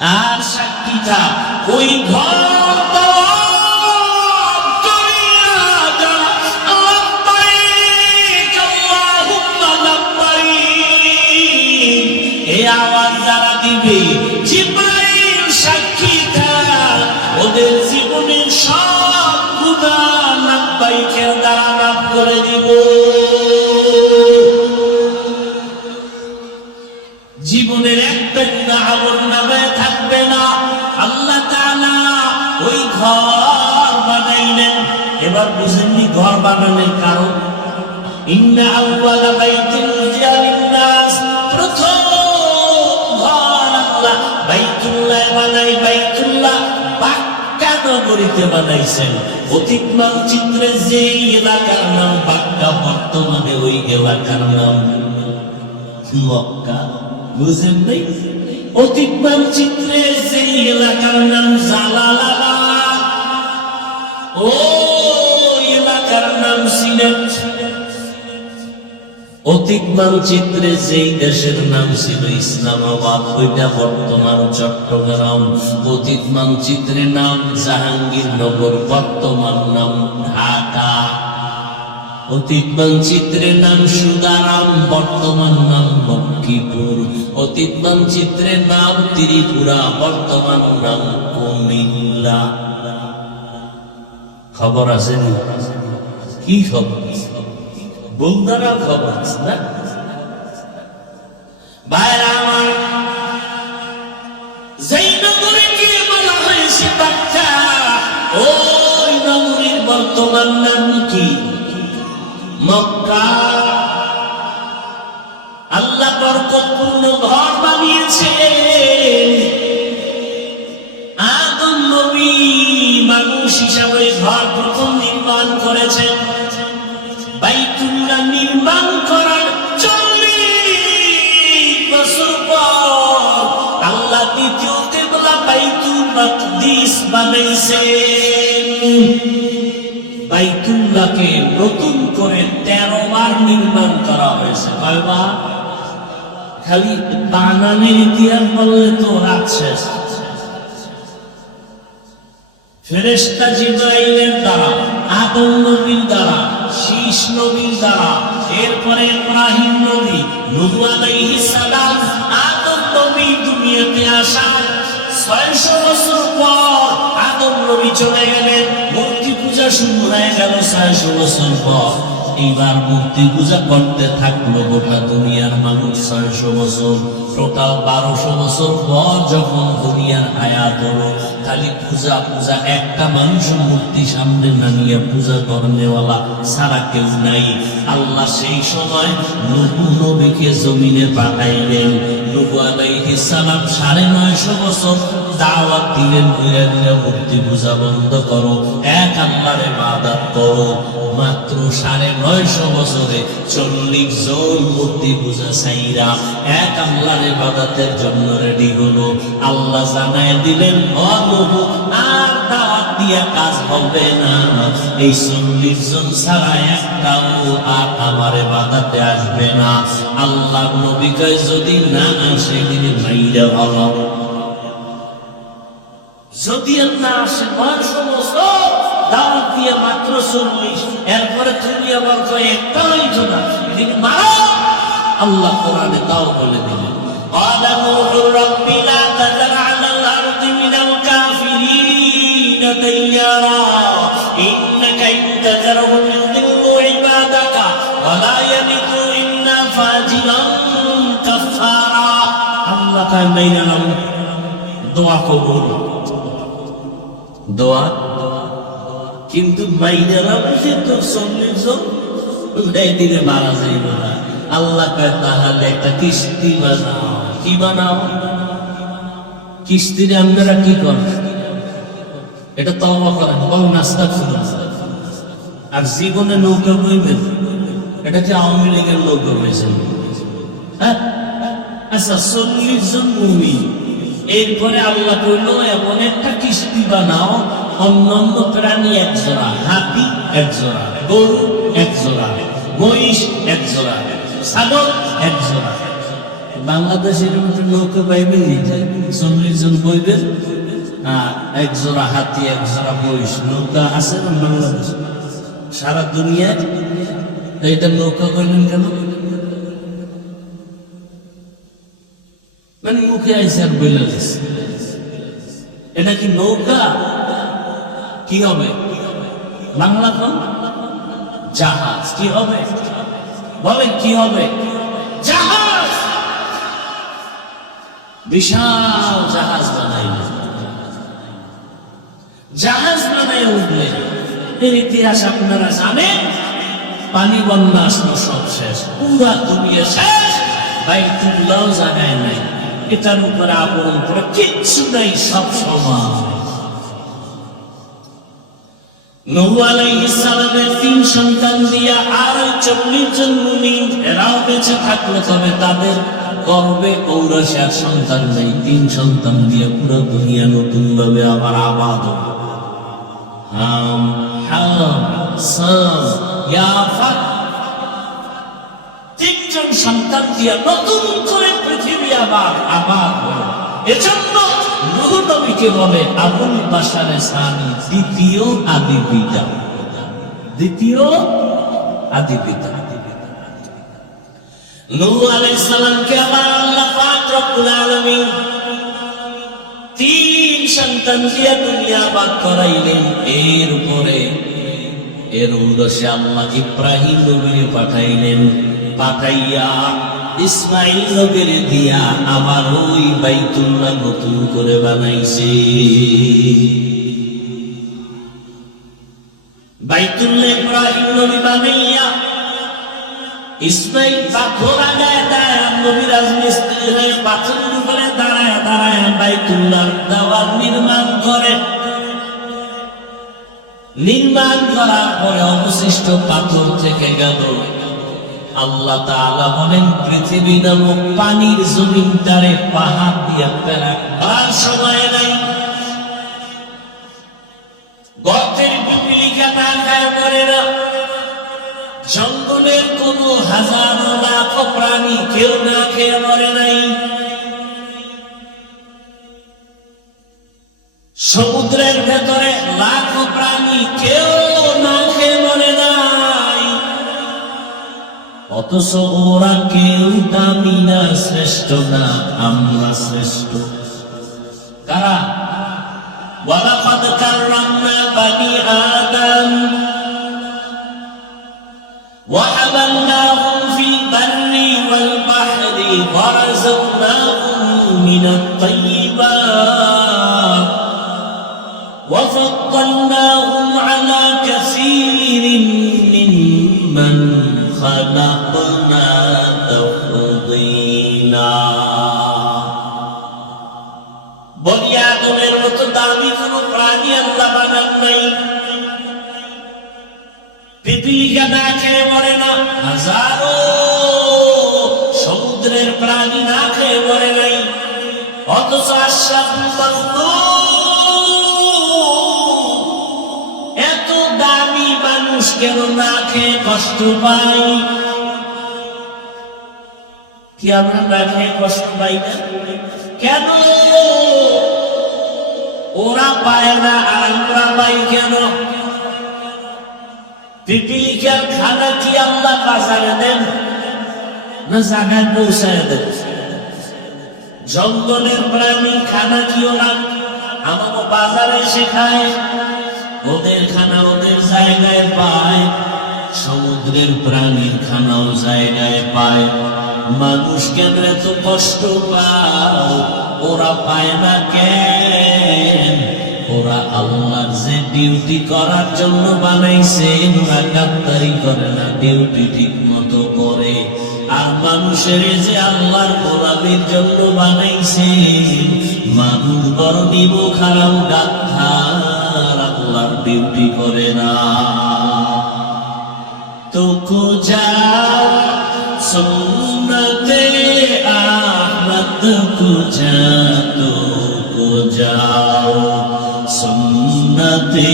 আর সাক্ষীটা ওই ঘর আওয়াজ যারা দিবে জিব্রাইল সাক্ষীটা ওদের জীবনের সব গুনাহ লাব্বাইকের দ্বারা মাফ করে দিব। জীবনের একটা গুনাহ আমলনামায় থাকবে না। আল্লাহ তাআলা ওই ঘর বানাইলেন। এবার বুঝেননি ঘর বানানোর কারণ? ইন্না আউওয়ালা বাইতিল উযিয়া লিন-নাস, প্রথম বাইতুল্লাহ বানাই, বাইতুল্লাহ বাক্কা নগরীতে বানাইছেন। অতীত মানচিত্রে যে এলাকার নাম বাক্কা, বর্তমানে ওই এলাকার নাম মক্কা। বুঝেন নাই? অতীত মানচিত্রে যে এলাকার নাম জালালাবাদ, ও এলাকার নাম সিলেট। অতীত মানচিত্রে যেই দেশের নাম ছিল ইসলামাবাদ, ওইটা বর্তমান চট্টগ্রাম। অতীত মানচিত্রে নাম জাহাঙ্গীরনগর, বর্তমান নাম ঢাকা। অতীত মানচিত্রে নাম সুদারাম, বর্তমান নাম লক্ষ্মীপুর। অতীত মানচিত্রে নাম ত্রিপুরা, বর্তমান নাম কুমিল্লা। খবর আছে না? কি খবর? বলদারা খবর আছে না? বাইরে আমার যেই নগরীকে বলা হয়েছে বাক্কা, ওই নগরীর বর্তমান নাম কি? মক্কা। আল্লাহ বরকতপূর্ণ ঘর বানিয়েছে। আদম নবী মানুষ হিসাবে ঘর প্রথম নির্মাণ করেছেন। বাইতুল্লাহ নির্মাণ করার 40 বছর পর আল্লাহ দ্বিতীয় কিবলা বাইতুল মাকদিস বানাইছেন। বাইতুল্লাহকে নতুন করে 13 বার নির্মাণ করা হয়েছে। কয়বার? খালি বানানের ইতিহাস বললে তো রাত শেষ। ফেরেশতা জিবরাইলের দ্বারা, আদম নবীর দ্বারা, শীষ নবীর দ্বারা, এরপরে ইব্রাহিম নবী, নূহ আলাইহিস সালাম, আদম নবী দুনিয়াতে আসা 600 বছর পর আদম নবী চলে গেলেন। মূর্তি পূজা শুরু হয়ে গেল 600 বছর পর। এইবার মূর্তি পূজা করতে থাকলো গোটা দুনিয়ার মানুষ 600 বছর। টোটাল 1200 বছর পর যখন দুনিয়ার হায়াত হলো, খালি পূজা পূজা, একটা মানুষ মূর্তি সামনে নামিয়ে পূজা করনেওয়ালা সারা কেউ নাই। আল্লাহ সেই সময় নূহ নবীকে জমিনে পাঠাইলেন। নূহ আলাইহিস সালাম 950 বছর দাওয়াত দিলেন, ঘুরে ঘুরে মূর্তি পূজা বন্ধ করো, এক আল্লাহর ইবাদত করো। মাত্র 950 বছরে 40 জন মূর্তি পূজা ছাইরা এক আল্লাহর ইবাদতের জন্য রেডি হলো। আল্লাহ জানায় দিলেন, ও নূহ, আর দাওয়াত দিয়া কাজ হবে না। এই 40 জন ছাড়া একটাও আর আমার ইবাদতে আসবে না। আল্লাহর নবী কয়, যদি না আসে তিনি মাইরা ভালো। যদি না আসে 900 বছর দাওয়াত দিয়ে মাত্র 40, এরপরে তুমি আবার কয় একটাও হইতো না, তিনি মারো। আল্লাহ কোরআনে তাও বলে দিলেন, ক্বালা নূহু রাব্বি লা তাযার আলাল আরদি মিনাল কাফিরিনা দাইয়ারা ইন্নাকা ইন তাযারহুম ইউদিল্লু ইবাদাকা ওয়া লা ইয়ালিদু ইল্লা ফাজিরান কাফারা। আল্লাহ তাআলা মাইনালাম, দোয়া কবুল, দোয়া। কিন্তু মাইনালাম সে তো 40 জন উঠাই দিলে মারা যাইব না। আল্লাহ কয়, তাহলে একটা কিস্তি বানাও। কি বানাও? কিস্তির আপনারা কি করেন? এটা তওবা করেন, বলেন আস্তাগফিরুল্লাহ। আর জীবনে নৌকা বইবেন, এটা কি আওয়ামী লীগের নৌকা বইছেন? হ্যাঁ, আচ্ছা 40 জন মুমিন। এরপরে আল্লাহ কইল, এমন একটা কিস্তি বানাও, অন্যান্য প্রাণী 1 জোড়া, হাতি 1 জোড়া, গরু 1 জোড়া, মহিষ 1 জোড়া, ছাগল 1 জোড়া। বাংলাদেশের মধ্যে নৌকা পাইবেন 40 জন বইবেন, এক জোড়া হাতি এক জোড়া বইস নৌকা আছে না বাংলাদেশ সারা দুনিয়ায়। এটা নৌকা কইলেন কেন? মানে মুখে আইসে আর বইলে দিচ্ছে এটা কি নৌকা? কি হবে বাংলা কোন? জাহাজ। কি হবে বলেন? কি হবে? জাহাজ। বিশাল জাহাজ বানাইল, জাহাজ বানাই উঠলে এর ইতিহাস আপনারা জানেন। পানি বন্যা আসলো, সব শেষ, পুরা দুনিয়া শেষ, বাইতুল্লাহ জায়গায় নাই, এটার উপরে আবরণ করে কিচ্ছু নাই, সব সমান। নূহ আলাইহিস সালামের 3 সন্তান দিয়া আর 40 জন মুমিন এরাও বেঁচে থাকলো, তবে তাদের গর্বে ঔরসে আর সন্তান নেই। 3 সন্তান দিয়ে পুরো দুনিয়া নতুন ভাবে আবার আবাদ। হাম হাম সাম ইয়াফাত 3 জন সন্তান দিয়ে নতুন করে পৃথিবী আবার আবাদ হলো। এজন্য নূহ নবীকে বলে আবুল বাশারে সানি, দ্বিতীয় আদি পিতা। দ্বিতীয় আদি পিতা। নূহ আলাইহিস সালামকে আবার আল্লাহ পাক রব্বুল আলামিন 3 সন্তান দিয়ে দুনিয়া আবাদ করাইলেন। এর উপরে এর উদ্দেশ্যে আল্লাহ ইব্রাহিম নবীকে পাঠাইলেন, পাঠাইয়া ইসমাইল নবীর দিয়া আবার ওই বাইতুল্লাহ নতুন করে বানাইছে। বাইতুল্লাহ ইব্রাহিম নবী বানাইয়া ইসমাইল পাথর আগায় দেয়, নবী রাজমিস্ত্রি হয়ে পাথরের উপরে দাঁড়ায় দাঁড়ায় বাইতুল্লাহ দেওয়াল নির্মাণ করে। নির্মাণ করার পরে অবশিষ্ট পাথর থেকে গেল। আল্লাহ তাআলা বলেন পৃথিবী নামক পানির জমিনটারে পাহাড় দিয়ে পেরাক আর সময় নাই। গর্তের পিপিলিকা না খায় পড়ে না, জঙ্গলের কোন হাজারো লাখো প্রাণী কেউ না খেয়ে মরে নাই, সমুদ্রের ভেতরে লাখো প্রাণী কেউ না খেয়ে মরে নাই। অথচ ওরা কেউ দামি না, শ্রেষ্ঠ না, আমরা শ্রেষ্ঠ। কারা? ওয়ালাকাদ কাররামনা বানি আদম وحملناهم في البر والبحر ورزقناهم من الطيبات وفضلناهم على كثير ممن خلقنا تفضيلا। বনি আদমের মতো দামি কোনো প্রাণী আল্লাহ বানান নাই। পিপিলিকা না খেয়ে মরে না, হাজারো সমুদ্রের প্রাণী না খেয়ে মরে নাই। অথচ এত দামি মানুষ কেন না খেয়ে কষ্ট পাই? কি আমরা না খেয়ে কষ্ট পাই না কেন? ওরা পায় না আর আমরা পাই কেন? পিপিলিকার খানা কি আল্লাহ বাজারে দেন না জায়গায় পৌঁছায় দেন? জঙ্গলের প্রাণী খানা কি ওরা আমাকে বাজারে এসে খায়? ওদের খানা ওদের জায়গায় পায়, সমুদ্রের প্রাণীর খানাও জায়গায় পায়। মানুষ কেন এত কষ্ট পায়? ওরা পায় না কেন? ওরা আল্লাহর যে ডিউটি করার জন্য বানাইছে ওরা গাদ্দারি করে না, ডিউটি ঠিক মতো করে। আর মানুষের যে আল্লাহর গোলামির জন্য বানাইছে, মানুষ বড় নিব খারাপ গাদ্দার, আল্লাহর ডিউটি করে না। তো কুজা সুন্নতে আহমদ কুজা, তো কুজাও सुन्नते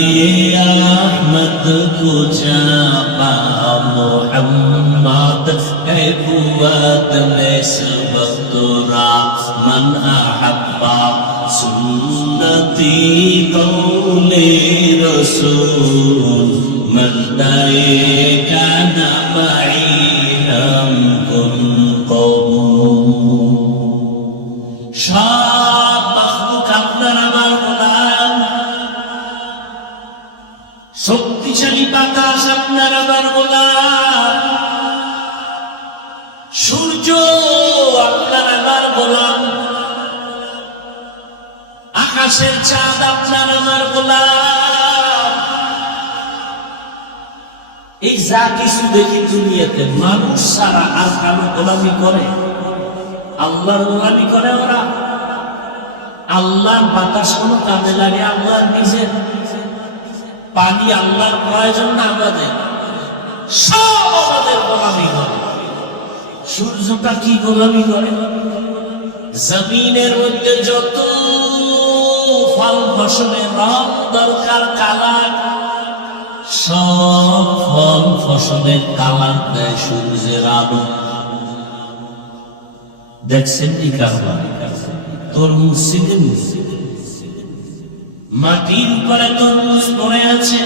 अहमद को जापा मोहम्मद है कुव्वत में सबक তোরা মান আহাব্বা সুন্নতি কওলে রাসূল মান দায়ে কানা মাই হাম কুন কবুল। সব মাখলুক আপনার আমার গোলাম, শক্তিশালী বাতাস আপনার আমার গোলাম, সূর্য আপনার আমার গোলাম, আকাশের চাঁদ আপনার আমার গোলাম। এই যা কিছু দেখি দুনিয়াতে মানুষ ছাড়া আর কারো গোলামি করে? আল্লাহর গোলামি করে ওরা? আল্লাহর বাতাস কোনো কাজে লাগে? আল্লাহর নিজের পানি আল্লাহর প্রয়োজন না আমাদের? সব আমাদের গোলামি করে। সূর্যটা কি গোলামি করে? জমিনের মধ্যে যত ফল ফসলের রং দরকার, কালার, সব ফল ফসলের কালার দেয় সূর্যের আলো। দেখছেন কি কারবার? তরমুজ সিজন, মাটির উপরে তরমুজ পড়ে আছে,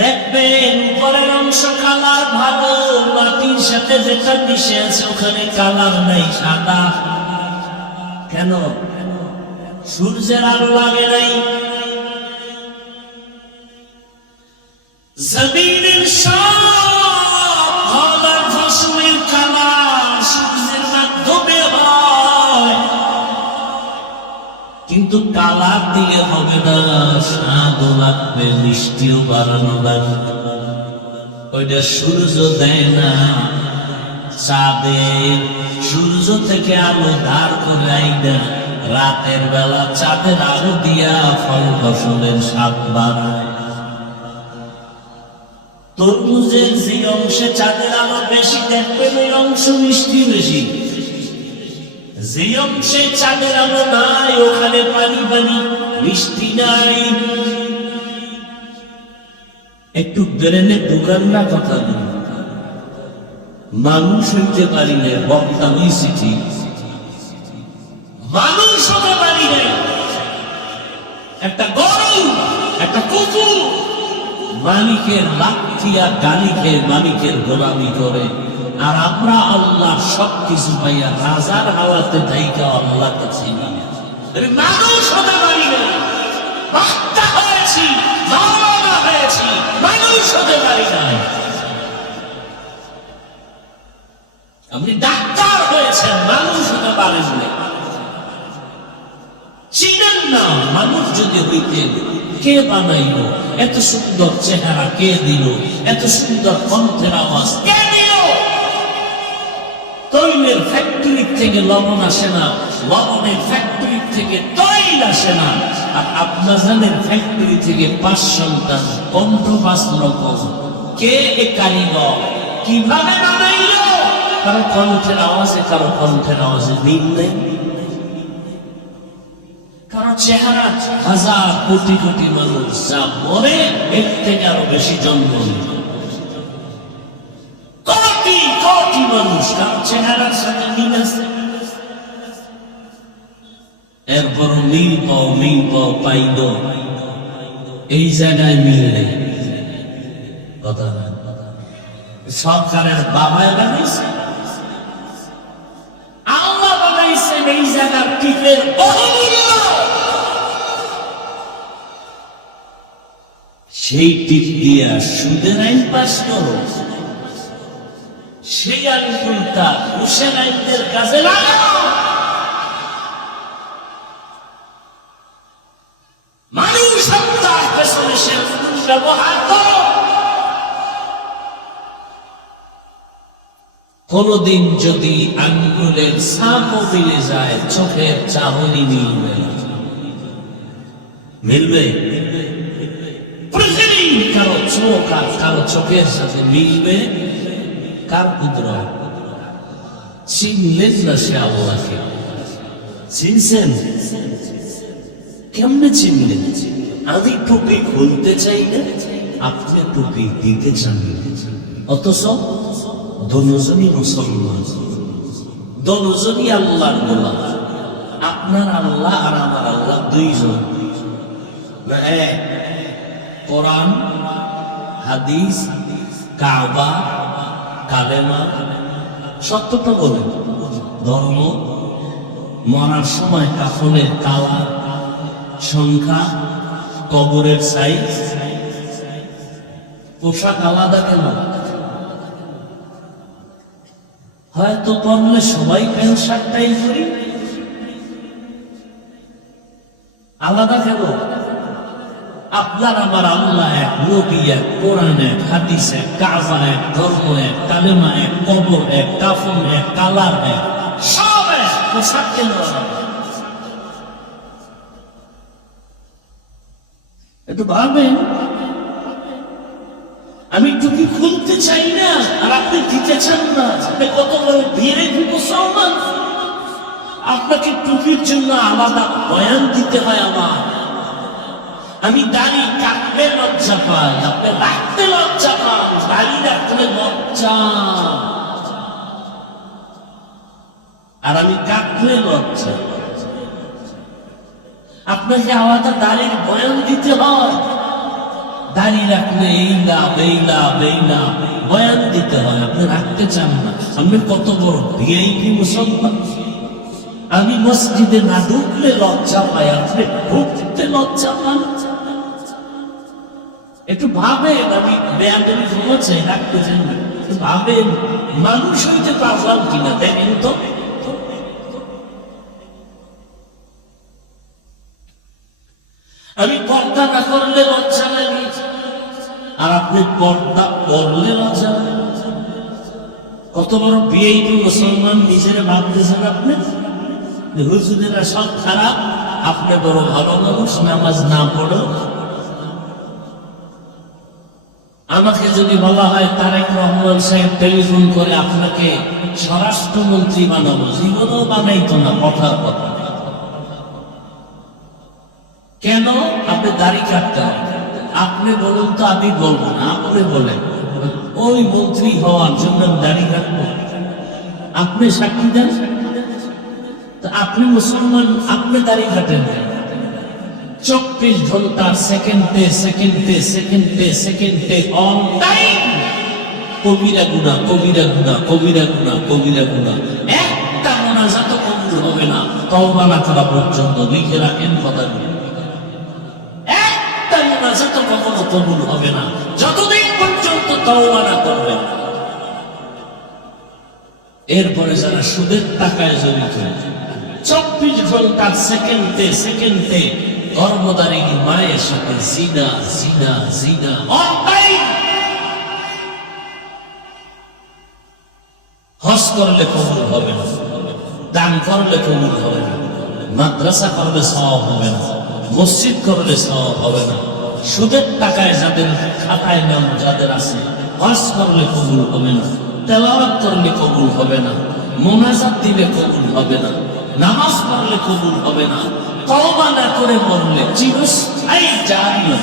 দেখবেন উপরের অংশ কালার ভালো, মাটির সাথে যেটা মিশে আছে ওখানে কালার নাই, সাদা। কেন? সূর্যের আলো লাগে নাই। জমিনের সব ফল ফসলের কালার সূর্যের মাধ্যমে হয়, কিন্তু কালার দিলে হবে না, স্বাদও লাগবে, মিষ্টিও বাড়ানো লাগবে। ওইটা সূর্য দেয় না, চাঁদের সূর্য থেকে আলো ধার করে আইনা রাতের বেলা চাঁদের আলো দিয়া ফল ফসলের স্বাদ বাড়ায়। তরমুজের যে অংশে চাঁদের আলো বেশি দেখবেন ওই অংশ মিষ্টি বেশি, যে অংশে চাঁদের আলো নাই ওখানে পানি পানি, মিষ্টি নাই। একটু ব্রেনে ঢুকান না কথা বলি। মানুষ হইতে পারি না, বক্তা হইছি ঠিক, মানুষ হতে পারি না। একটা গরু, একটা কুকুর মালিকের লাঠি আর গালি খেয়ে মালিকের গোলামি করে, আর আমরা আল্লাহ সবকিছু পাইয়া রাজার হাওয়াতে দায়িকা আল্লাহকে চিনি। মানুষ হতে পারি না, বক্তা হয়েছি, মাওলানা হয়েছি, মানুষ হতে পারি না। আপনি ডাক্তার হয়েছেন, মানুষ হতে পারেন না, চিনেন না। মানুষ যদি হইতেন, কে বানাইল? এত সুন্দর চেহারা কে দিল? এত সুন্দর কণ্ঠের আওয়াজ কে দিল? তৈলের ফ্যাক্টরি থেকে লবণ আসে না, লবণের ফ্যাক্টরি থেকে তৈল আসে না, আর আব্বাজানের ফ্যাক্টরি থেকে 5 সন্তান, কণ্ঠ 5 রকম। কে এ কারিগর? কিভাবে বানাইল? কারো কণ্ঠের আওয়াজে কারো কণ্ঠের আওয়াজে মিল নেই, কারো চেহারা। হাজার কোটি কোটি মানুষ যা মরে এর থেকে আরো বেশি জন্ম, কোটি কোটি মানুষ কারো চেহারার সাথে মিল আছে। এরপর মিল পাও পাইল, এই জায়গায় মিল নেই। কথা না, সরকারের বাবায় বানাইছে, আল্লাহ বানাইছেন এই জায়গার টিপের বহুমূল্য। সেই টিপ দিয়া সুদের আইন পাস করো, সেই আইনটা ঘুষের আইনদের কাজে লাগাও। মানুষ হত্যার পেছনে সে ব্যবহার করো। কোনদিন যদি আঙ্গুলের ছাপও মিলে যায়, চোখের চাহনি মিলবে, মিলবে? কারো চোখ আর কারো চোখের সাথে মিলবে? কার কুদরত? চিনলেন না সে আল্লাহকে? চিনছেন? কেমনে চিনলেন? আমি টুপি খুলতে চাই না, আপনি টুপি দিতে চান, অথচ দুজনই মুসলমান, দুজনই আল্লাহর গোলাম। আপনার আল্লাহ আর আমার আল্লাহ দুইজন না এক? কোরআন, হাদিস, কাবা, কালেমা, সত্যটা বলেন। ধর্ম, মরার সময় কাফনের কালার, সংখ্যা, কবরের সাইজ, পোশাক আলাদা কেন? হয়তো পড়লে সবাই প্যান্ট শার্টটাই করি, আলাদা কেন? আপনার আমার আল্লাহ এক, নবী এক, কোরআন এক, হাদিস এক, কাবা এক, ধর্ম এক, কালেমা এক, কবর এক, কাফন এক, কালার এক, সব এক, পোশাক কেন আলাদা? একটু ভাবেন। আমি টুপি খুলতে চাই না আর আপনি দিতে চান না। আপনি কত বড় ভিড়ে মুসলমান, আপনাকে টুপির জন্য আলাদা বয়ান দিতে হয় আমার। আমি দাড়ি কাটতে লজ্জা পাই, আপনি রাখতে লজ্জা পান। দাড়ি রাখলে লজ্জা, আর আমি কাটলে লজ্জা। আপনাকে আলাদা দাড়ির বয়ান দিতে হয়। দাড়ি রাখলে এই লাভ, এই লাভ, এই লাভ, বয়ান দিতে হয়। আপনি রাখতে চান না। আমি কত বড় ভিআইপি মুসলমান, আমি মসজিদে না ঢুকলে লজ্জা পাই, আপনি ঢুকতে লজ্জা পান। একটু ভাবেন, আমি বেয়াদবি ঘুমাচ্ছে রাখতে চান না। একটু ভাবেন, মানুষ হইতে পারলাম কিনা দেখেন তো। আমি পর্দা না করলে লজ্জা লাগে, আর আপনি পর্দা করলে লজ্জা লাগে। কত বড় ভিআইপি মুসলমান নিজেরা ভাবতেছেন আপনি। হুজুরেরা সব খারাপ, আপনি বড় ভালো মানুষ, নামাজ না পড়ো। আমাকে যদি বলা হয় তারেক রহমান সাহেব টেলিফোন করে আপনাকে স্বরাষ্ট্রমন্ত্রী বানাবো, জীবনও বানাইতো না, কথার কথা। কেন? আপনি দাড়ি কাটতে হবে। আপনি বলুন তো, আমি বলবো না, আপনি বলেন। ওই মন্ত্রী হওয়ার জন্য দাড়ি কাটবো? আপনি সাক্ষী দেন। আপনি মুসলমান, আপনি দাড়ি কাটেন। 24 ঘন্টা সেকেন্ডে সেকেন্ডে সেকেন্ডে সেকেন্ডে অন টাইম কবিরা গুনাহ, কবিরা গুনাহ, কবিরা গুনাহ, কবিরা গুনাহ। একটা মুনাজাত কবুল হবে না তওবা না করা পর্যন্ত। লিখে রাখেন কথাগুলো। একটা মুনাজাত কখনো কবুল হবে না যতদিন পর্যন্ত তওবা না করবেন। এরপরে যারা সুদের টাকায় জড়িত, 24 ঘন্টা সেকেন্ডে সেকেন্ডে গর্ভধারিণী মায়ের সাথে জিনা জিনা জিনা অন টাইম। হজ করলে কবুল হবে না, দান করলে কবুল হবে না, মাদ্রাসা করলে সওয়াব হবে না, মসজিদ করলে সওয়াব হবে না। সুদের টাকায় যাদের খাতায় নাম যাদের আছে, হজ করলে কবুল হবে না, তেলাওয়াত করলে কবুল হবে না, মোনাজাত দিলে কবুল হবে না, নামাজ পড়লে কবুল হবে না, তওবা না করে মরলে চিরস্থায়ী জাহান্নাম।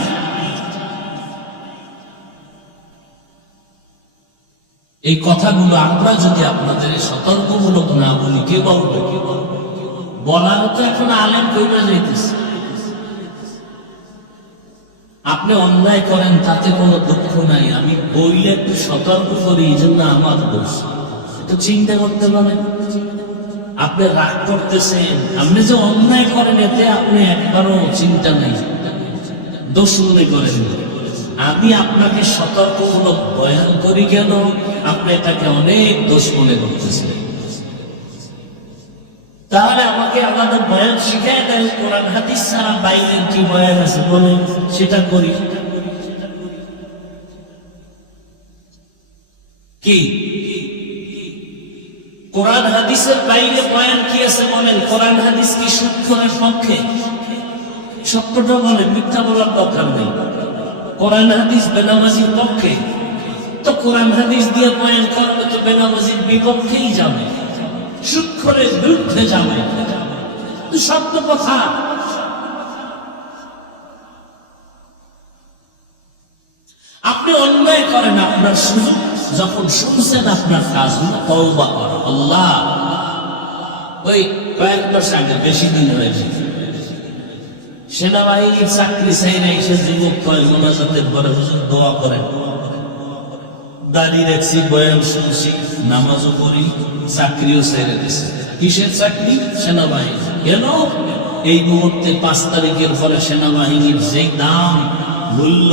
এই কথাগুলো আমরা যদি আপনাদের সতর্কমূলক না বলি, কে বলবে? বলার তো এখন আলেম কইরা যাইতেছে। আপনি অন্যায় করেন তাতে কোনো দুঃখ নাই, আমি বইলে একটু সতর্ক করি, এই জন্য আমার দোষ। একটু চিন্তা করতে পারেন। আপনি রাগ করতেছেন, আপনি যে অন্যায় করেন এতে আপনি একবারও চিন্তা নেই, দোষ মনে করেন। আমি আপনাকে সতর্কমূলক বয়ান করি কেন? আপনি এটাকে অনেক দোষ মনে করতেছেন। তাহলে আমাকে আমাদের বয়ান শিখায় দেয়, কোরআন হাদিস ছাড়া বাইরের কি বয়ান আছে বলে সেটা করি। কি কোরআন হাদিসের বাইরে বয়ান কি আছে বলেন? কোরআন হাদিস কি সুৎখোরের পক্ষে? সত্যটা বলেন, মিথ্যা বলার দরকার নেই। কোরআন হাদিস বেনামাজির পক্ষে? তো কোরআন হাদিস দিয়ে বয়ান করবে তো বেনামাজির বিপক্ষেই যাবে, সুৎখোরের বিরুদ্ধে যাবে। সত্য কথা। আপনি অন্যায় করেন, আপনার সুযোগ যখন শুনছেন আপনার কাজ হলো তওবা করা। আল্লাহ ওই কয়েক মাস আগে, বেশি দিন হয়েছে, সেনাবাহিনীর চাকরি চাই না এসে যুবক কয় মোনাজাতের পরে হুজুর দোয়া করেন। দাঁড়িয়ে রাখছি, বয়ান শুনছি, নামাজও পড়ি, চাকরিও ছেড়ে দিছে। কিসের চাকরি? সেনাবাহিনী। কেন? এই মুহূর্তে 5 তারিখের পরে সেনাবাহিনীর যেই দাম মূল্য,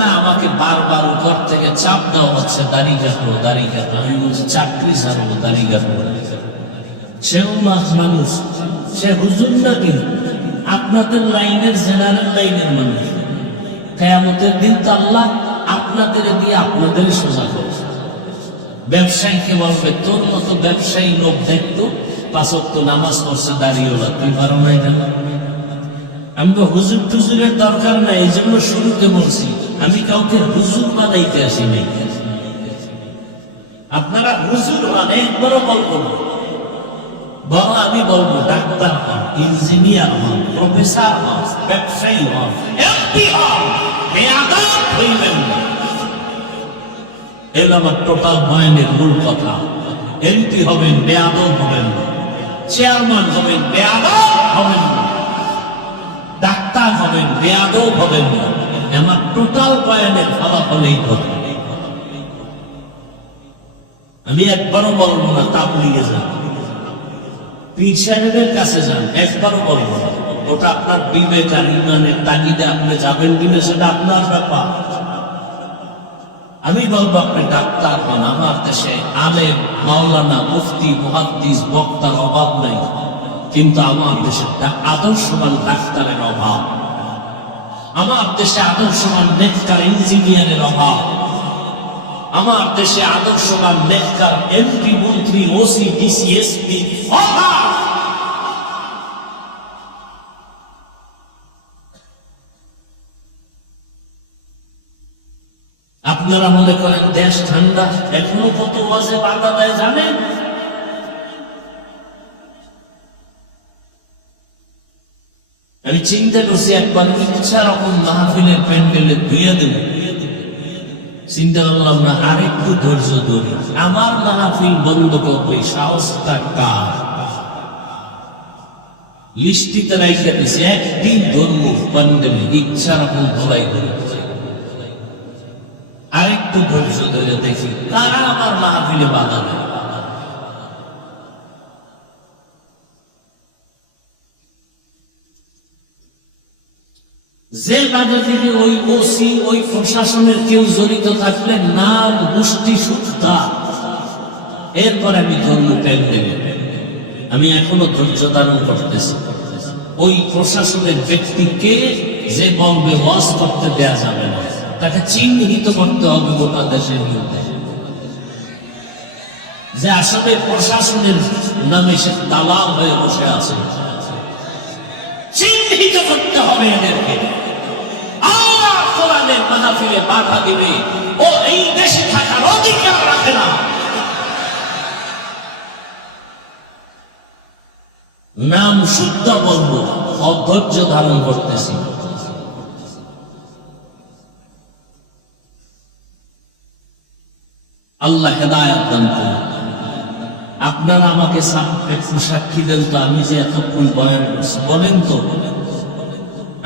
না আমাকে বারবার উপর থেকে চাপ দেওয়া হচ্ছে, দাড়ি কাটবো দাড়ি কাটবো। আমি বলছি চাকরি ছাড়বো, দাড়ি কাটবো। সেও মানুষ, সে হুজুর নাকি আপনাদের লাইনের, জেনারেল লাইনের মানুষ। কিয়ামতের দিন তো আল্লাহ আপনাদের দিয়ে আপনাদের সোজা করবে। ব্যবসায়ীকে বলবে তোর মতো ব্যবসায়ী লোক দেখতো 5 ওয়াক্ত নামাজ পড়ছে দাঁড়িয়েওলা, তুই পারো নাই কেন? আমি তো হুজুর টুজুরের দরকার নাই, এই জন্য শুরুতে বলছি আমি কাউকে হুজুর বানাইতে আসি নাই। আপনারা হুজুর হন, একবারও বলবো না, বরং আমি বলবো ডাক্তার হন, ইঞ্জিনিয়ার হন, প্রফেসর হন, ব্যবসায়ী হন, এমপি হন, বেয়াদব হইবেন না। এর আমার টোটাল বয়ানের মূল কথা। এমপি হবেন, বেয়াদব হবেন না। চেয়ারম্যান হবেন, বেয়াদব হবেন না। ডাক্তার হবেন, বেয়াদব হবেন না। আমার টোটাল বয়ানের ফলাফল এই কথা। আমি একবারও বলবো না তাবলীগে যান, পীর সাহেবের কাছে যান, একবারও বলবো না। ওটা আপনার বিবেক আর ইমানের তাগিদে আপনি যাবেন কিনা সেটা আপনার ব্যাপার। আমি বলবো আপনি ডাক্তার হন। আমার দেশে আলেম, মাওলানা, মুফতি, মুহাদ্দিস, বক্তার অভাব নাই, কিন্তু আমার দেশে আদর্শবান ডাক্তারের অভাব। আমার দেশে আদর্শবান নেককার ইঞ্জিনিয়ারের অভাব। আমার দেশে আদর্শবান নেককার এমপি, মন্ত্রী, ওসি, ডিসি, এসপি অভাব। আপনারা মনে করেন দেশ ঠান্ডা, এখনো কত ওয়াজে বাধা দেয় জানেন? আমি চিন্তা করছি একবার ইচ্ছা রকম মাহফিলের প্যান্ডেলে ধুয়ে দেব। চিন্তা করলাম না, আরেকটু ধৈর্য ধরি, আমার মাহফিল বন্ধ করবে সাহসটা কার? লিস্টিতে রাইখা দিছে, একদিন ধর্ম প্যান্ডেলে ইচ্ছা রকম ধোলাই ধরে। আরেকটু ধৈর্য ধরে দেখি কারা আমার মাহফিলে বাধা দেয়। যে বাধা দিবে ওই ওসি, ওই প্রশাসনের কেউ জড়িত থাকলে নাম, গোষ্ঠী, সুদ্ধা, এরপর আমি ধর্ম ত্যাগ দেব। আমি এখনো ধৈর্য ধারণ করতেছি। ওই প্রশাসনের ব্যক্তিকে যে বলবে ওয়াজ করতে দেয়া যাবে না, তাকে চিহ্নিত করতে হবে গোটা দেশের মধ্যে যে আসলে প্রশাসনের নামে সে দালাল হয়ে বসে আছে। চিহ্নিত করতে হবে এদেরকে। আর কোরআনের মাহফিলে বাধা দিবে, ও এই দেশে থাকার অধিকার রাখে না। নাম শুদ্ধ বলবো, অধৈর্য ধারণ করতেছি। আল্লাহ হেদায়েত দান করুন। আপনারা আমাকে একটু সাক্ষী দেন তো, আমি যে এতক্ষণ বয়ান করছি, বলেন তো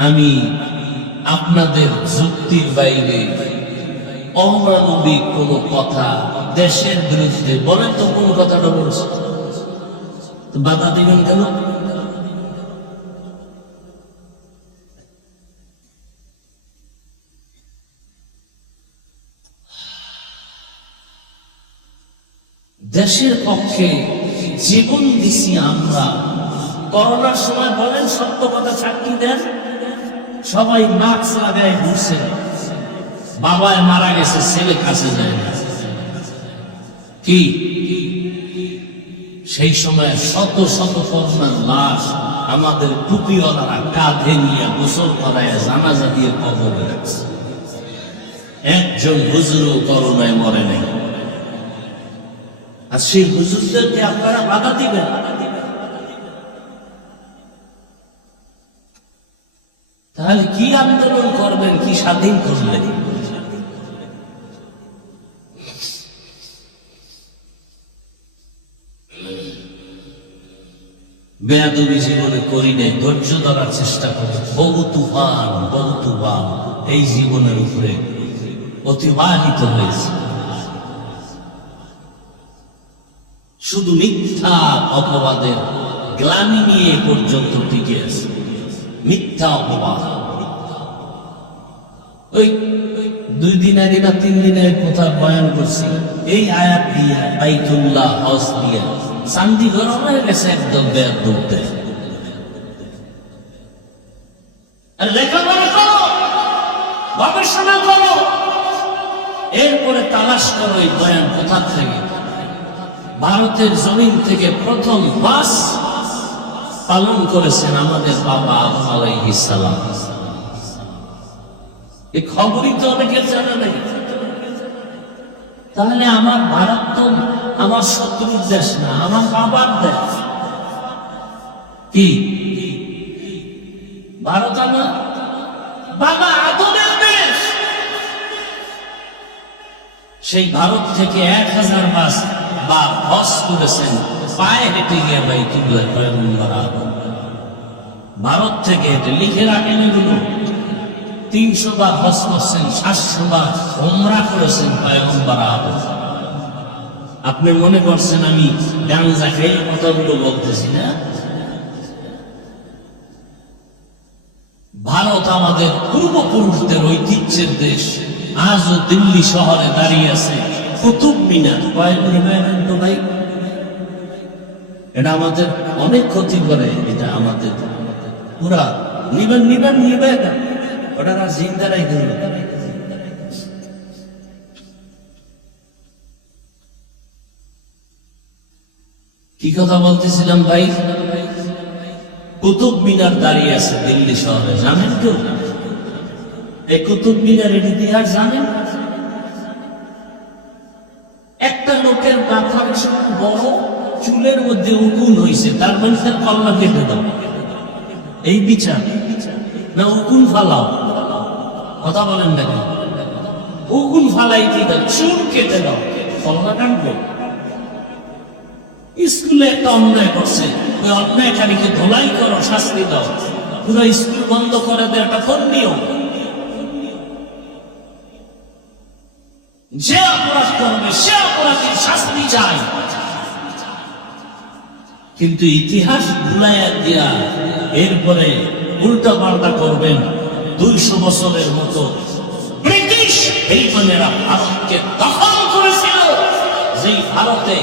আমি আপনাদের যুক্তির বাইরে অমানবিক কোন কথা, দেশের বিরুদ্ধে, বলেন তো কোন কথাটা বলছি? বাধা দিবেন কেন? দেশের পক্ষে জীবন দিছি আমরা। করোনার সময় বলেন, সত্য কথা সাক্ষী দেন, সবাই মাস্ক লাগায় ঘুরছে। বাবায় মারা গেছে, ছেলে কাছে যায় না। কি সেই সময় শত শত করোনার লাশ আমাদের টুপিওয়ালারা কাঁধে নিয়ে গোসল করায় জানাজা দিয়ে কবরে রাখছে। একজন হুজুরও করোনায় মরে নাই। আর সেই হুজুরদেরকে আপনারা বাধা দিবেন? তাহলে কি আন্দোলন করবেন, কি স্বাধীন করবেন? বেয়াদবি জীবনে করি নাই, ধৈর্য ধরার চেষ্টা করি। বহু তুফান এই জীবনের উপরে অতিবাহিত হয়েছে। শুধু মিথ্যা অপবাদের গ্লানি নিয়ে পর্যন্ত টিকে আছে। মিথ্যা অপবাদ। ওই 2 দিন আগে না 3 দিনের কথা বয়ান করছি, এই আয়াত দিয়ে বাইতুল্লাহ হজ দিয়ে চান্দি গরম হয়ে গেছে একদম বেয়াদবতে। লেখাপড়া করো, গবেষণা করো, এরপরে তালাশ করো এই বয়ান কোথা থেকে। ভারতের জমিন থেকে প্রথম বাস পালন করেছেন আমাদের বাবা আদম আলাইহিস সালাম। এই খবরই তো অনেকের জানা নেই। তাহলে আমার ভারত তো আমার শত্রুর দেশ না, আমার বাবার দেশ। কি ভারত আমার বাবা আদমের দেশ? সেই ভারত থেকে 1000 বাস বা হজ করেছেন পায়ে হেঁটে গিয়ে বাইতুল্লাহ পয়গম্বর আদম। ভারত থেকে হেঁটে লিখে রাখেন এগুলো। 300 বার হজ করছেন, 700 বার উমরা করেছেন পয়গম্বর আদম। আপনি মনে করছেন আমি গাঞ্জা খেয়ে কথাগুলো বলতেছি না? ভারত আমাদের পূর্বপুরুষদের ঐতিহ্যের দেশ। আজও দিল্লি শহরে দাঁড়িয়ে আছে কুতুব মিনার। তো ভাই, এটা আমাদের অনেক ক্ষতি করে। এটা আমাদের পুরা নিবেন ওটা জিন্দারাই করবে। কি কথা বলতেছিলাম ভাই? কুতুব মিনার দাঁড়িয়ে আছে দিল্লি শহরে, জানেন কেউ? এই কুতুব মিনারের ইতিহাস জানেন? একটা লোকের মাথার বড় চুলের মধ্যে উকুন হয়েছে, তার মানে তার কল্লা কেটে দাও। এই বিচার না উকুন ফালাও? কথা বলেন না কেন? উকুন ফালাই কি দাও, চুল কেটে দাও, কল্লা কাটবে। স্কুলে একটা অন্যায় করছে, ওই অন্যায়কারীকে ধোলাই করো, শাস্তি দাও। পুরো স্কুল বন্ধ করে দেয়, একটা ফোন নিও। যে অপরাধ করবে সে অপরাধের শাস্তি চাই। কিন্তু ইতিহাস ভুলাইয়া দিয়া এরপরে উল্টা পাল্টা করবেন। 200 বছরের মতো ব্রিটিশ বেঈমানেরা ভারতকে দখল করেছিল। যেই ভারতে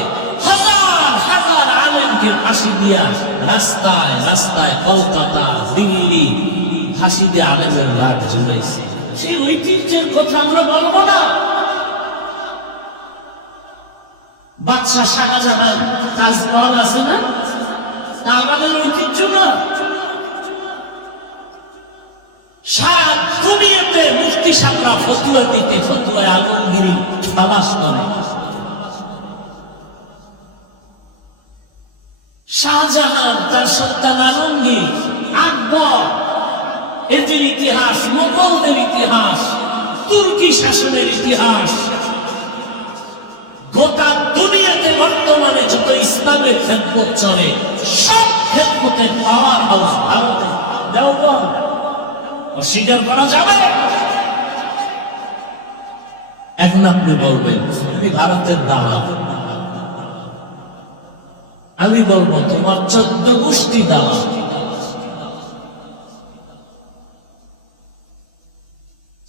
হাজার হাজার আলেমকে ফাঁসি দিয়া রাস্তায় রাস্তায় কলকাতা, দিল্লি ফাঁসি দিয়ে আলেমের লাট ঝুলাইছে। সেই ঐতিহ্যের কথা আমরা বলবো না? বাদশাহ শাহজাহান তাজমহল আছে না? তা আমাদের ঐতিহ্য না? সারা দুনিয়াতে মুফতি সাহেবরা ফতুয়া দিতে, ফতুয়ায় আলমগীরি তালাশ করে। শাহজাহান তার সন্তান আলমগীর, আকবর, এদের ইতিহাস, মোগলদের ইতিহাস, তুর্কি শাসনের ইতিহাস, গোটা দুনিয়াতে বর্তমানে যত ইসলামের খেদমত চলে সব খেদমতের পাওয়ার হাউস ভারতে। দেওবন্দ অস্বীকার করা যাবে? এখন আপনি বলবেন আমি ভারতের দালাল। আমি বলবো তোমার 14 গোষ্ঠী দালাল।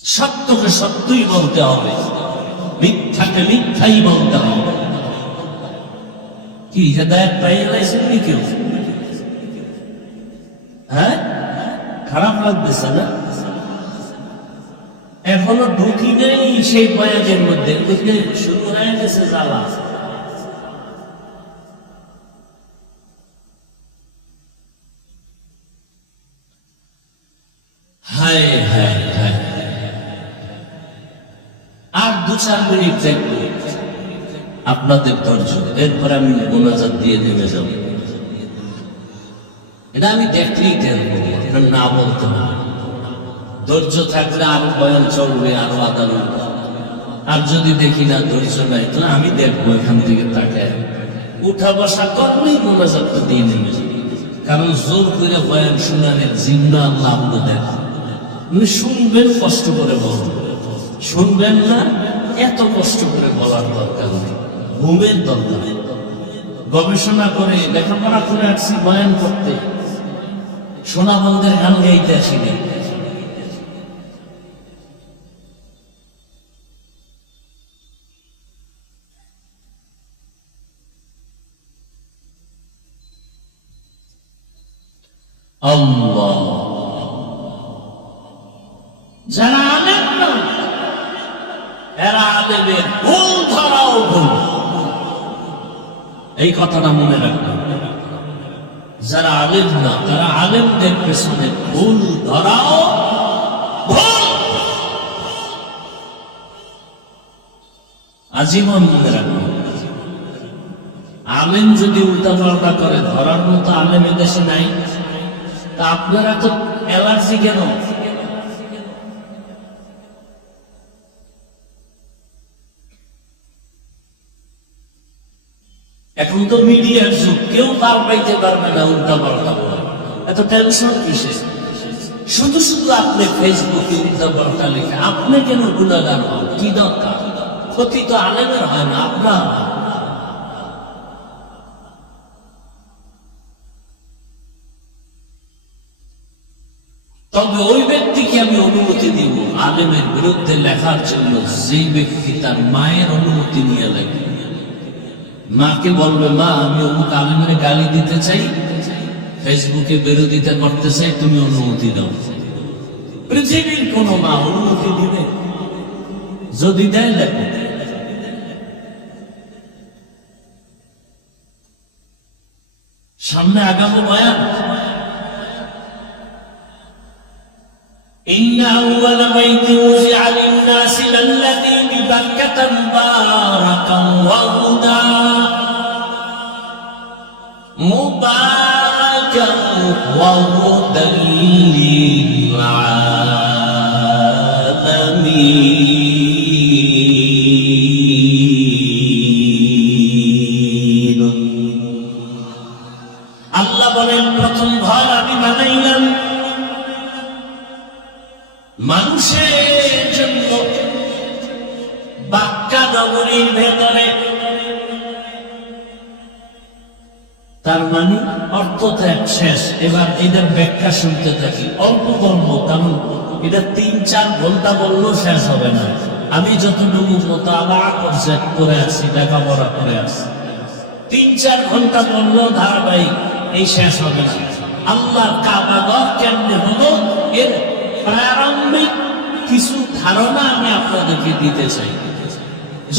সত্যকে সত্যই বলতে হবে, মিথ্যাকে মিথ্যাই বলতে হবে। কি হেদায়েত পাইয়ে লাইছেন নি কেউ? হ্যাঁ, খারাপ লাগতেছে না? এখনো ঢুকি নেই সেই বয়ানের মধ্যে, শুরু হয়ে গেছে জ্বালা। হায় হায় হায়। আর 2-4 মিনিট দেখবো আপনাদের ধৈর্য, এরপর আমি মোনাজাত দিয়ে নেমে যাব। এটা আমি দেখলেই টের পাবো, আপনার না বলতে হবে। ধৈর্য থাকলে আরো বয়ান চলবে, আরো আদালত। আর যদি দেখি না ধৈর্য নাই, তাহলে আমি দেখবো এখান থেকে তাকে উঠা বসা করলেই মোনাজাতটা দিয়ে নেমে যাব। কারণ জোর করে বয়ান শুনানের জিম্মা আল্লাহ আপনাদের, শুনবেন, কষ্ট করে বলবেন, শুনবেন না এত কষ্ট করে বলার দরকার নেই, ঘুমের দরকার। গবেষণা করে লেখাপড়া করে আসছি বয়ান করতে, সোনা বন্ধের গান গাইতে আসিনি। আল্লাহ, যারা আলেম না এরা আলেমের ভুল ধরাও ভুল, এই কথাটা মনে রাখবেন। যারা আলেম না তারা আলেমদের পেছনে ভুল ধরাও ভুল, আজীবন মনে রাখবেন। আলেম যদি উল্টাপাল্টা করে ধরার মতো আলেম এদেশে নাই, তা আপনারা তো অ্যালার্জি কেন? এখন তো মিডিয়ার যুগ, কেউ পার পাইতে পারবে না উল্টা পাল্টা বলে, এত টেনশন কিসে? শুধু শুধু আপনি ফেসবুকে উল্টা পাল্টা লিখে আপনি কেন গুণাগার হন? কি দরকার? ক্ষতি তো আলেমের হয় না, আপনার। তবে ওই ব্যক্তিকে আমি অনুমতি দিব আলেমের বিরুদ্ধে লেখার জন্য যেই ব্যক্তি তার মায়ের অনুমতি নিয়ে লেখে। মাকে বলবে, মা আমি অমুক আলেমের গালি দিতে চাই, ফেসবুকে বিরোধিতা করতে চাই, তুমি অনুমতি দাও। পৃথিবীর কোন মা অনুমতি দিবে? যদি দেয় লেখো। সামনে আগামো বয়ান। إن أول بيت وضع للناس للذي ببكة مباركا وهدى للعالمين। আল্লাহ বলেন, প্রথম ঘর আমি বানাইলাম মানুষের জন্য বাক্কা নগরীর ভেতরে। তার মানে অর্থ ত্যাগ শেষ। এবার এদের ব্যাখ্যা শুনতে থাকি, অল্প বলবো, কারণ এটা 3-4 ঘন্টা বললেও শেষ হবে না। আমি যতটুকু মোতালা করে আছি, লেখাপড়া করে আছি, 3-4 ঘন্টা বললেও ধারাবাহিক এই শেষ হবে না। আল্লাহর কাবাগর কেমনে হলো এর প্রারম্ভিক কিছু ধারণা আমি আপনাদেরকে দিতে চাই,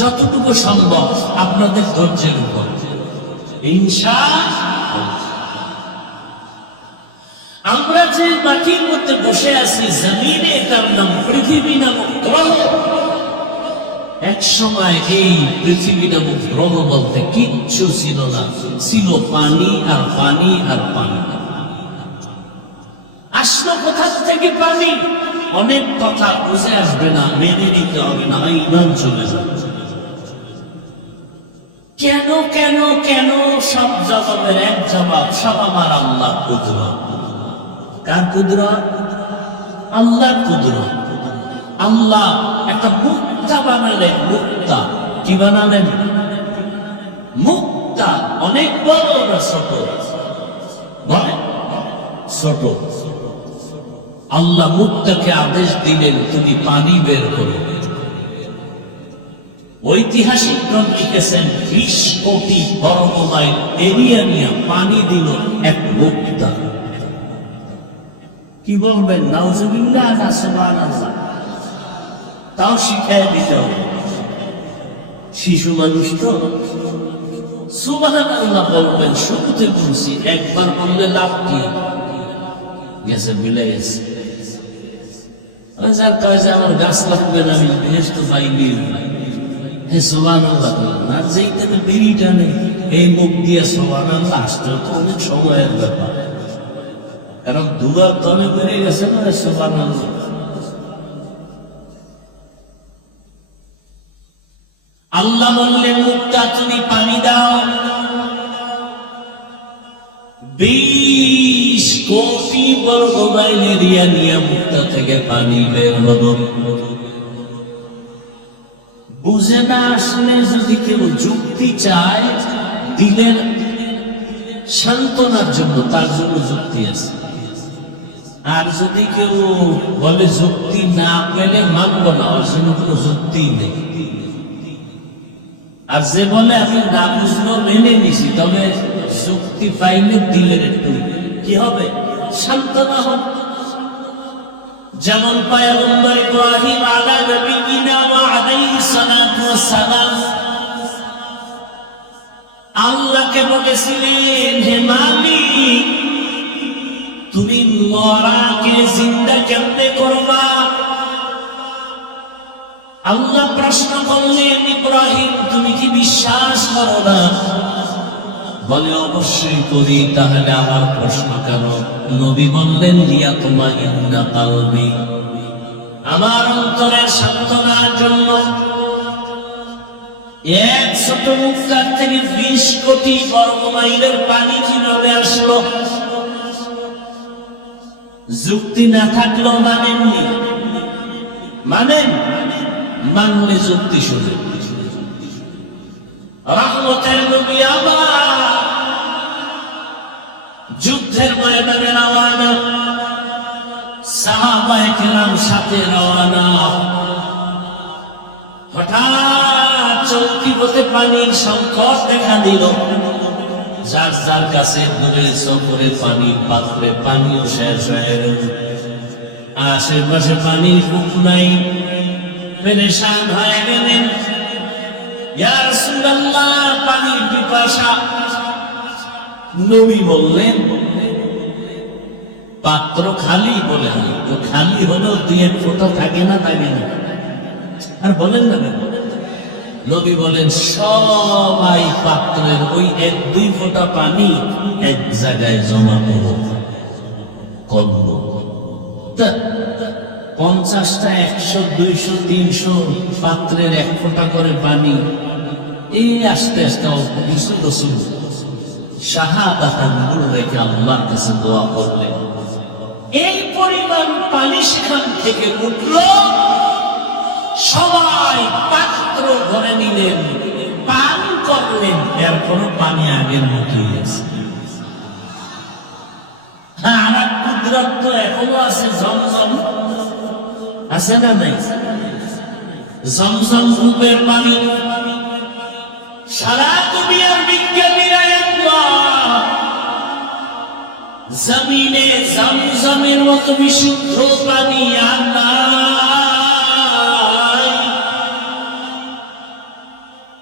যতটুকু সম্ভব আপনাদের ধৈর্যের উপর, ইনশাআল্লাহ। আমরা যে মাটির মধ্যে বসে আছি, জমিনে, তার নাম পৃথিবী নামক গ্রহ। এক সময় এই পৃথিবী নামক গ্রহ বলতে কিচ্ছু ছিল না, ছিল পানি আর পানি আর পানি। আসলো কোথা থেকে পানি? অনেক কথা বুঝে আসবে না, মেনে নিতে হবে না, ইমান চলে যাবে। কেন কেন কেন? সব জবাবের এক জবাব, সব আমার আল্লাহ কুদরত। কার কুদরত? আল্লাহর কুদরত। আল্লাহ একটা মুক্তা বানালেন। মুক্তা কি বানালেন? মুক্তা অনেক বড় না ছোট? বলে ছোট। আল্লাহ মুক্তাকে আদেশ দিলেন, তুমি পানি বের করো। ঐতিহাসিকগণ লিখেছেন 20 কোটি বর্গমাইল এরিয়া নিয়ে পানি দিল এক মুক্তা। কি বলবেন? নাউজুবিল্লাহ না সুবহানাল্লাহ? তাও শিখায় দিতে হবে, শিশু মানুষ তো। সুবহানাল্লাহ বলবেন, শুরুতে বলছি, একবার বললে লাভ কি? গেছে, মিলে গেছে। যার কাছে আমার গাছ লাগবে না, আমি বেহেশত পাইনি। সুবহানাল্লাহ না, যেইটা বিড়িটা নেই, এই মুখ দিয়ে সুবহানাল্লাহ আসতে তো অনেক সময়ের ব্যাপার, কারণ দুবার তলে বেড়ে গেছে না। সুবহানাল্লাহ। আল্লাহ বললেন, মুক্তা তুমি পানি দাও। বর্গমাইল এরিয়া নিয়ে মুক্তা থেকে পানি বের হলো। বুঝে না আসলে যদি কেউ যুক্তি চায় দিলের সান্ত্বনার জন্য, তার জন্য যুক্তি আছে। আর যদি কেউ বলে যুক্তি না পেলে মানব না, ওর জন্য কোনো যুক্তি নেই। আর যে বলে আমি না বুঝলো মেনে নিছি, তবে যুক্তি পাইলে দিলের একটু কি হবে, সান্ত্বনা হবে। যেমন পয়গম্বর ইব্রাহিম আলা নবিয়িনা ওয়া আলাইহিস সালাতু ওয়াস সালাম আল্লাহকে বলেছিলেন, হে মালিক তুমি মরাকে জিন্দা কেমনে করবা? আল্লাহ প্রশ্ন করলেন, ইব্রাহিম তুমি কি বিশ্বাস করো না? বলে অবশ্যই করি। তাহলে আমার প্রশ্ন কেন? নবী বললেন, লিয়াতমাইন্না কলবি, আমার অন্তরের সান্ত্বনার জন্য। এক ছোট মুক্তার থেকে 20 কোটি বর্গমাইলের পানি কিভাবে আসলো? যুক্তি না থাকলেও মানেননি, মানেন, মানলে যুক্তি শুনে। রহমতের নবী আবার যুদ্ধের ময়দানে রওয়ানা, সাহাবায়ে কেরাম সাথে রওয়ানা। হঠাৎ চলতি পথে পানির সংকট দেখা দিল। যার যার কাছে দূরে সফরে পানির পাত্রে পানিও শেষ হয়ে গেল। আশেপাশে পানির কূপ নাই, পেরেশান হয়ে গেলেন। ইয়া রাসূলুল্লাহ, পানির পিপাসা। নবী বললেন, পাত্র খালি? বলে তো খালি হলেও 2 ফোঁটা থাকে না, থাকে না? আর বলেন না কেন? নবী বলেন, সবাই পাত্রের ওই 1-2 ফোঁটা পানি এক জায়গায় জমা করল। 50টা 100 200 300 পাত্রের 1 ফোঁটা করে পানি, এই আস্তে আস্তে অল্প কিছু রসুল শাহাদাতান নূর রেখে আল্লাহর কাছে দোয়া করলেন। এই পরিমাণ পানি সেখান থেকে উঠল। সবাই পাত্র ভরে নিলেন, পান করলেন। এরপরও পানি আগের মতোই আছে। হ্যাঁ, আর কুদরত তো এখনো আছে। জমজম আছে না নাই? জমজম কূপের পানি সারা দুনিয়ার বিজ্ঞানীরা জমিনে জমজমের মতো বিশুদ্ধ পানি আর নাই।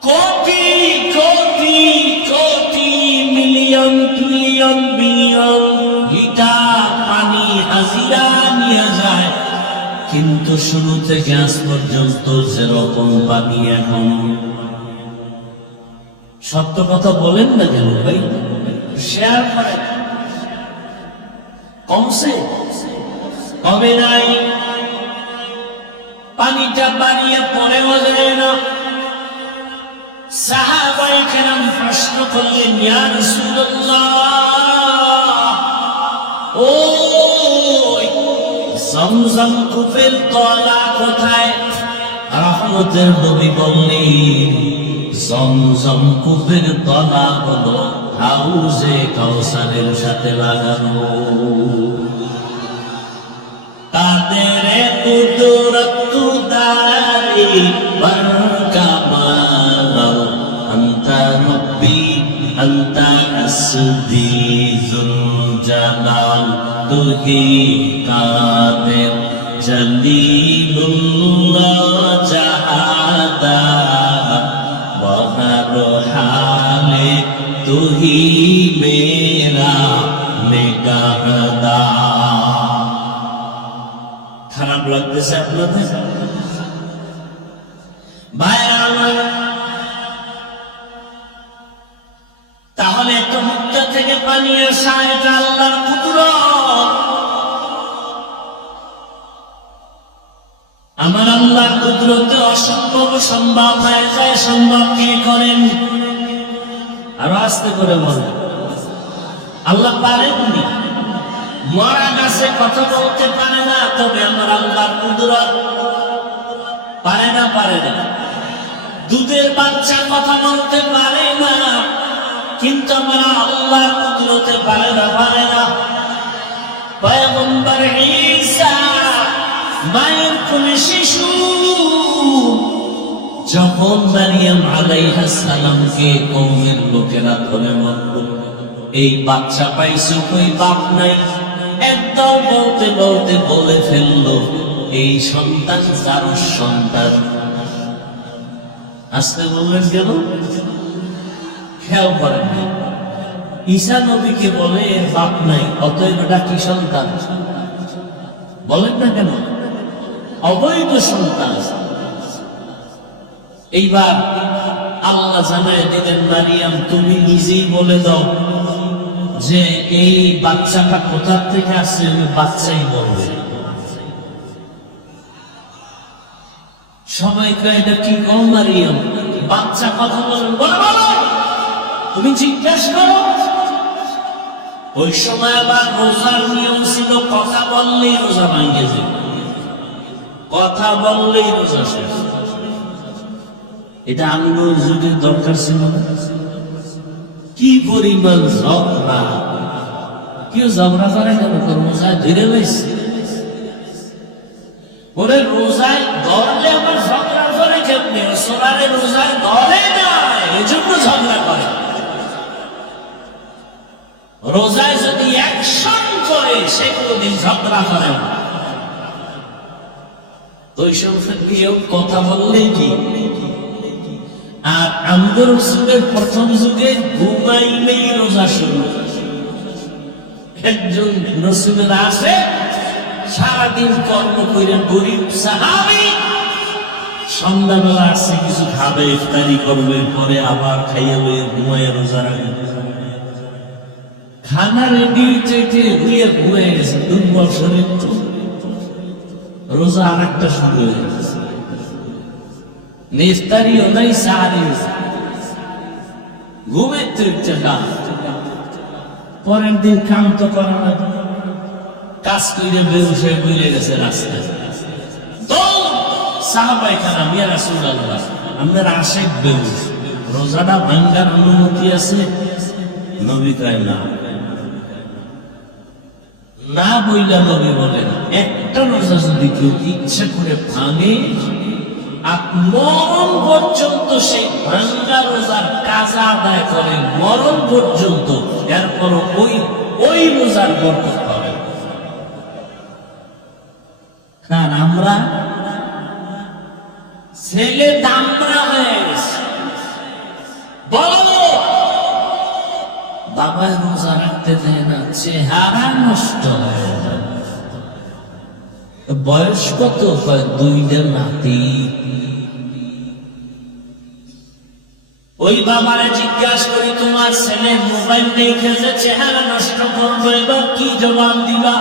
Crore crore crore million trillion billion litre পানি হাজিরা নিয়ে যায়, কিন্তু শুরু থেকে আজ পর্যন্ত যেরকম পানি এখন। সত্য কথা বলেন না কেন ভাই? শেয়ার করেন। কমছে? কমে নাই। পানিটা বাড়িয়ে পড়েও যায় না। সাহাবায়ে কেরাম প্রশ্ন করলেন, ইয়া রাসূলুল্লাহ, ও জমজম কূপের তলা কোথায়? রহমতের নবী বললেন, জমজম কূপের তলা হলো হাউজে কাউসারের সাথে লাগানো। তাদের কুদরত দারি বরকামাল, আনতা রব্বি আনতা আসদি যুল জালাল, তুহি কাদের জলিলুল্লাহ জাহাদা, বহর হালে তুহি মেরা নিগাহদা। খারাপ লাগতেছে আপনাদের ভাইরা আমার? তাহলে একটা মুক্তা থেকে পানি আসা, এটা আল্লাহর কুদরত। আমার আল্লাহর কুদরতে অসম্ভব সম্ভব হয়ে যায়। সম্ভব কে করেন? আরো আস্তে করে বলেন। আল্লাহ পারেননি, মরা গাছে কথা বলতে পারে না, তবে আমার আল্লাহর কুদরত পারে না, পারে না। দুধের বাচ্চা কথা বলতে পারে না, কিন্তু আমার আল্লাহর কুদরতে পারে না, পারে না। পয়গম্বর ঈসা মায়ের কোলে শিশু, যখন মারিয়াম আলাইহিস সালামকে কওমের লোকেরা ধরে মারল, এই বাচ্চা পাইছো কই, বাপ নাই, একদম বলতে বলতে বলে ফেললো এই সন্তান জারুস সন্তান। আসতে বললেন কেন? খেয়াল করেন। ঈসা নবীকে বলে এর বাপ নাই, অতএব এটা কি সন্তান? বলেন না কেন? অবৈধ সন্তান। এইবার আল্লাহ জানায় দিলেন, মারিয়াম তুমি নিজেই বলে দাও যে এই বাচ্চাটা কোথা থেকে আসছে, আমি বাচ্চাই বলবে। সবাইকে এটা কি কম, মারিয়াম বাচ্চা কথা বলেন, বলো তুমি জিজ্ঞাসা করো। ওই সময় আবার রোজার নিয়ম ছিল, কথা বললেই রোজা ভাঙে যেত, কথা বললেই রোজা শেষ। এটা আল্লাহর যুগের দরকার ছিল না? কি পরিমাণ ঝগড়া! কেউ ঝগড়া করে কেন? রোজায় ধরে লাইছে, ওরে রোজায় ধরলে আবার ঝগড়া করে কেমনি? সোনারে রোজায় ধরে না, এজন্য ঝগড়া করে। রোজায় যদি অ্যাকশন করে, সে কোনদিন ঝগড়া করে না। ওই সংখ্যক নিয়েও কথা বললেই কি। আর আমাদের রসুলের প্রথম যুগে ঘুমাইলেই রোজা শুরু। একজন রসুলের আসে, সারাদিন কর্ম করে গরিব সাহাবী, সন্ধ্যাবেলা আসছে কিছু খাবে, ইফতারি করবে, পরে আবার খাইয়া লইয়া ঘুমাইয়া রোজা রাখবে। খানা রেডি হইতে হইয়া ঘুমাই গেছে, দুর্বল শরীর তো, রোজা আর একটা শুরু হয়ে গেছে। ইফতারিও নাই, সাহারিও ঘুমাইতে হচ্ছে। পরের দিন কাম তো করা না, কাজ করে বেহুশ হয়ে বইলে গেছে রাস্তায়। তো সাহাবায়ে কেরাম, ইয়া রাসূলুল্লাহ, আপনার আশেক বেহুশ, রোজাটা ভাঙ্গার অনুমতি আছে? নবী কয় না। না বইলা নবী বলেন, একটা রোজা যদি কেউ ইচ্ছা করে ভাঙে, আর মরণ পর্যন্ত সেই ভাঙ্গা রোজার কাজা আদায় করে, মরণ পর্যন্ত, এরপর ওই রোজার বরকত পাবে। কারণ আমরা ছেলে দামরা হয়ে গেছে, বলো বাবা রোজা রাখতে দেয় না, চেহারা নষ্ট হয়ে যায়। বয়স কত? 2টা নাতি। ওই বাবারে জিজ্ঞাসা করি, তোমার ছেলে মোবাইল দেখে যে চেহারা নষ্ট করবে, এবার কি জবাব দিবা?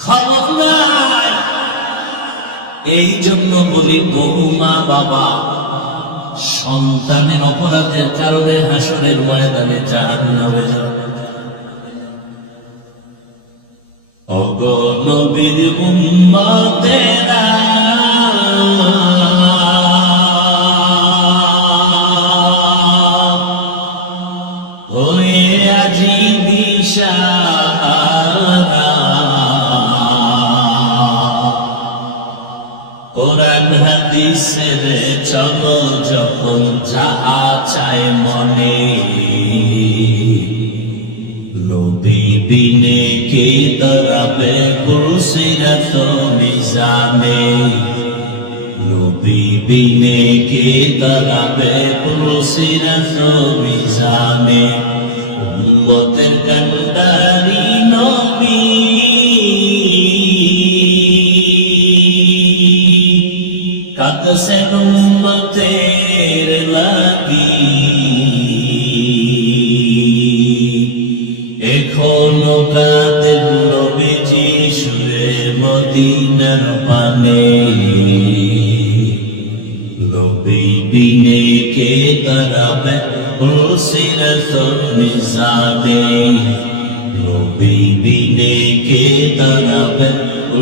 খবর নাই। এই জন্য বলি, বহু মা বাবা সন্তানের অপরাধের কারণে হাসরের ময়দানে জাহান্নামে যাবে। ওগো নবীর উম্মতেরা, হয়ে আজি দিশাহারা, কোরআন হাদিসের চলো যখন যাহা চায় মনে, নবী বিনে কে দাঁড়াবে পুরুষিরাত মিজানে, নবী বিনে কে দাঁড়াবে পুরুষিরাত মিজানে, উম্মতের কান্ডারি নবী কাঁদছেন উম্মতের লাগি, এখনো কাঁদেন নবীজি সুরে মদিনার পানে, নবী বিনে কে দাঁড়াবে উসিরাতুন নিজামে নবী বিনে কে দাঁড়াবে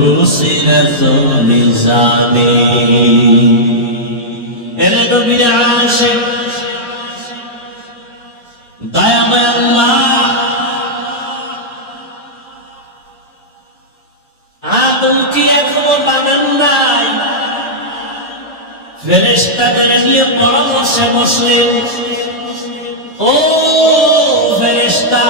উসিরাতুন নিজামে এর নবীর আশিক দয়াময় আল্লাহ আদম কি এখনো বানান নাই ফেরেশতাদের নিয়ে পরামর্শে বসলেন ও ফেরেশতা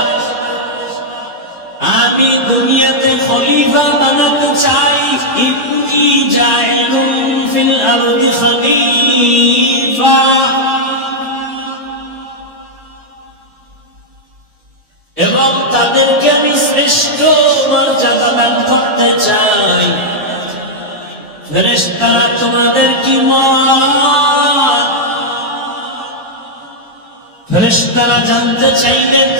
আমি দুনিয়াতে খলিফা বানাতে চাই ইন্নী জাইলুন ফিল আরদি খলিফা এবং তাদেরকে আমি শ্রেষ্ঠ মর্যাদা দান করতে চাই ফেরেশতারা তোমাদের কি মত ফেরেশতারা জানতে চাইলেন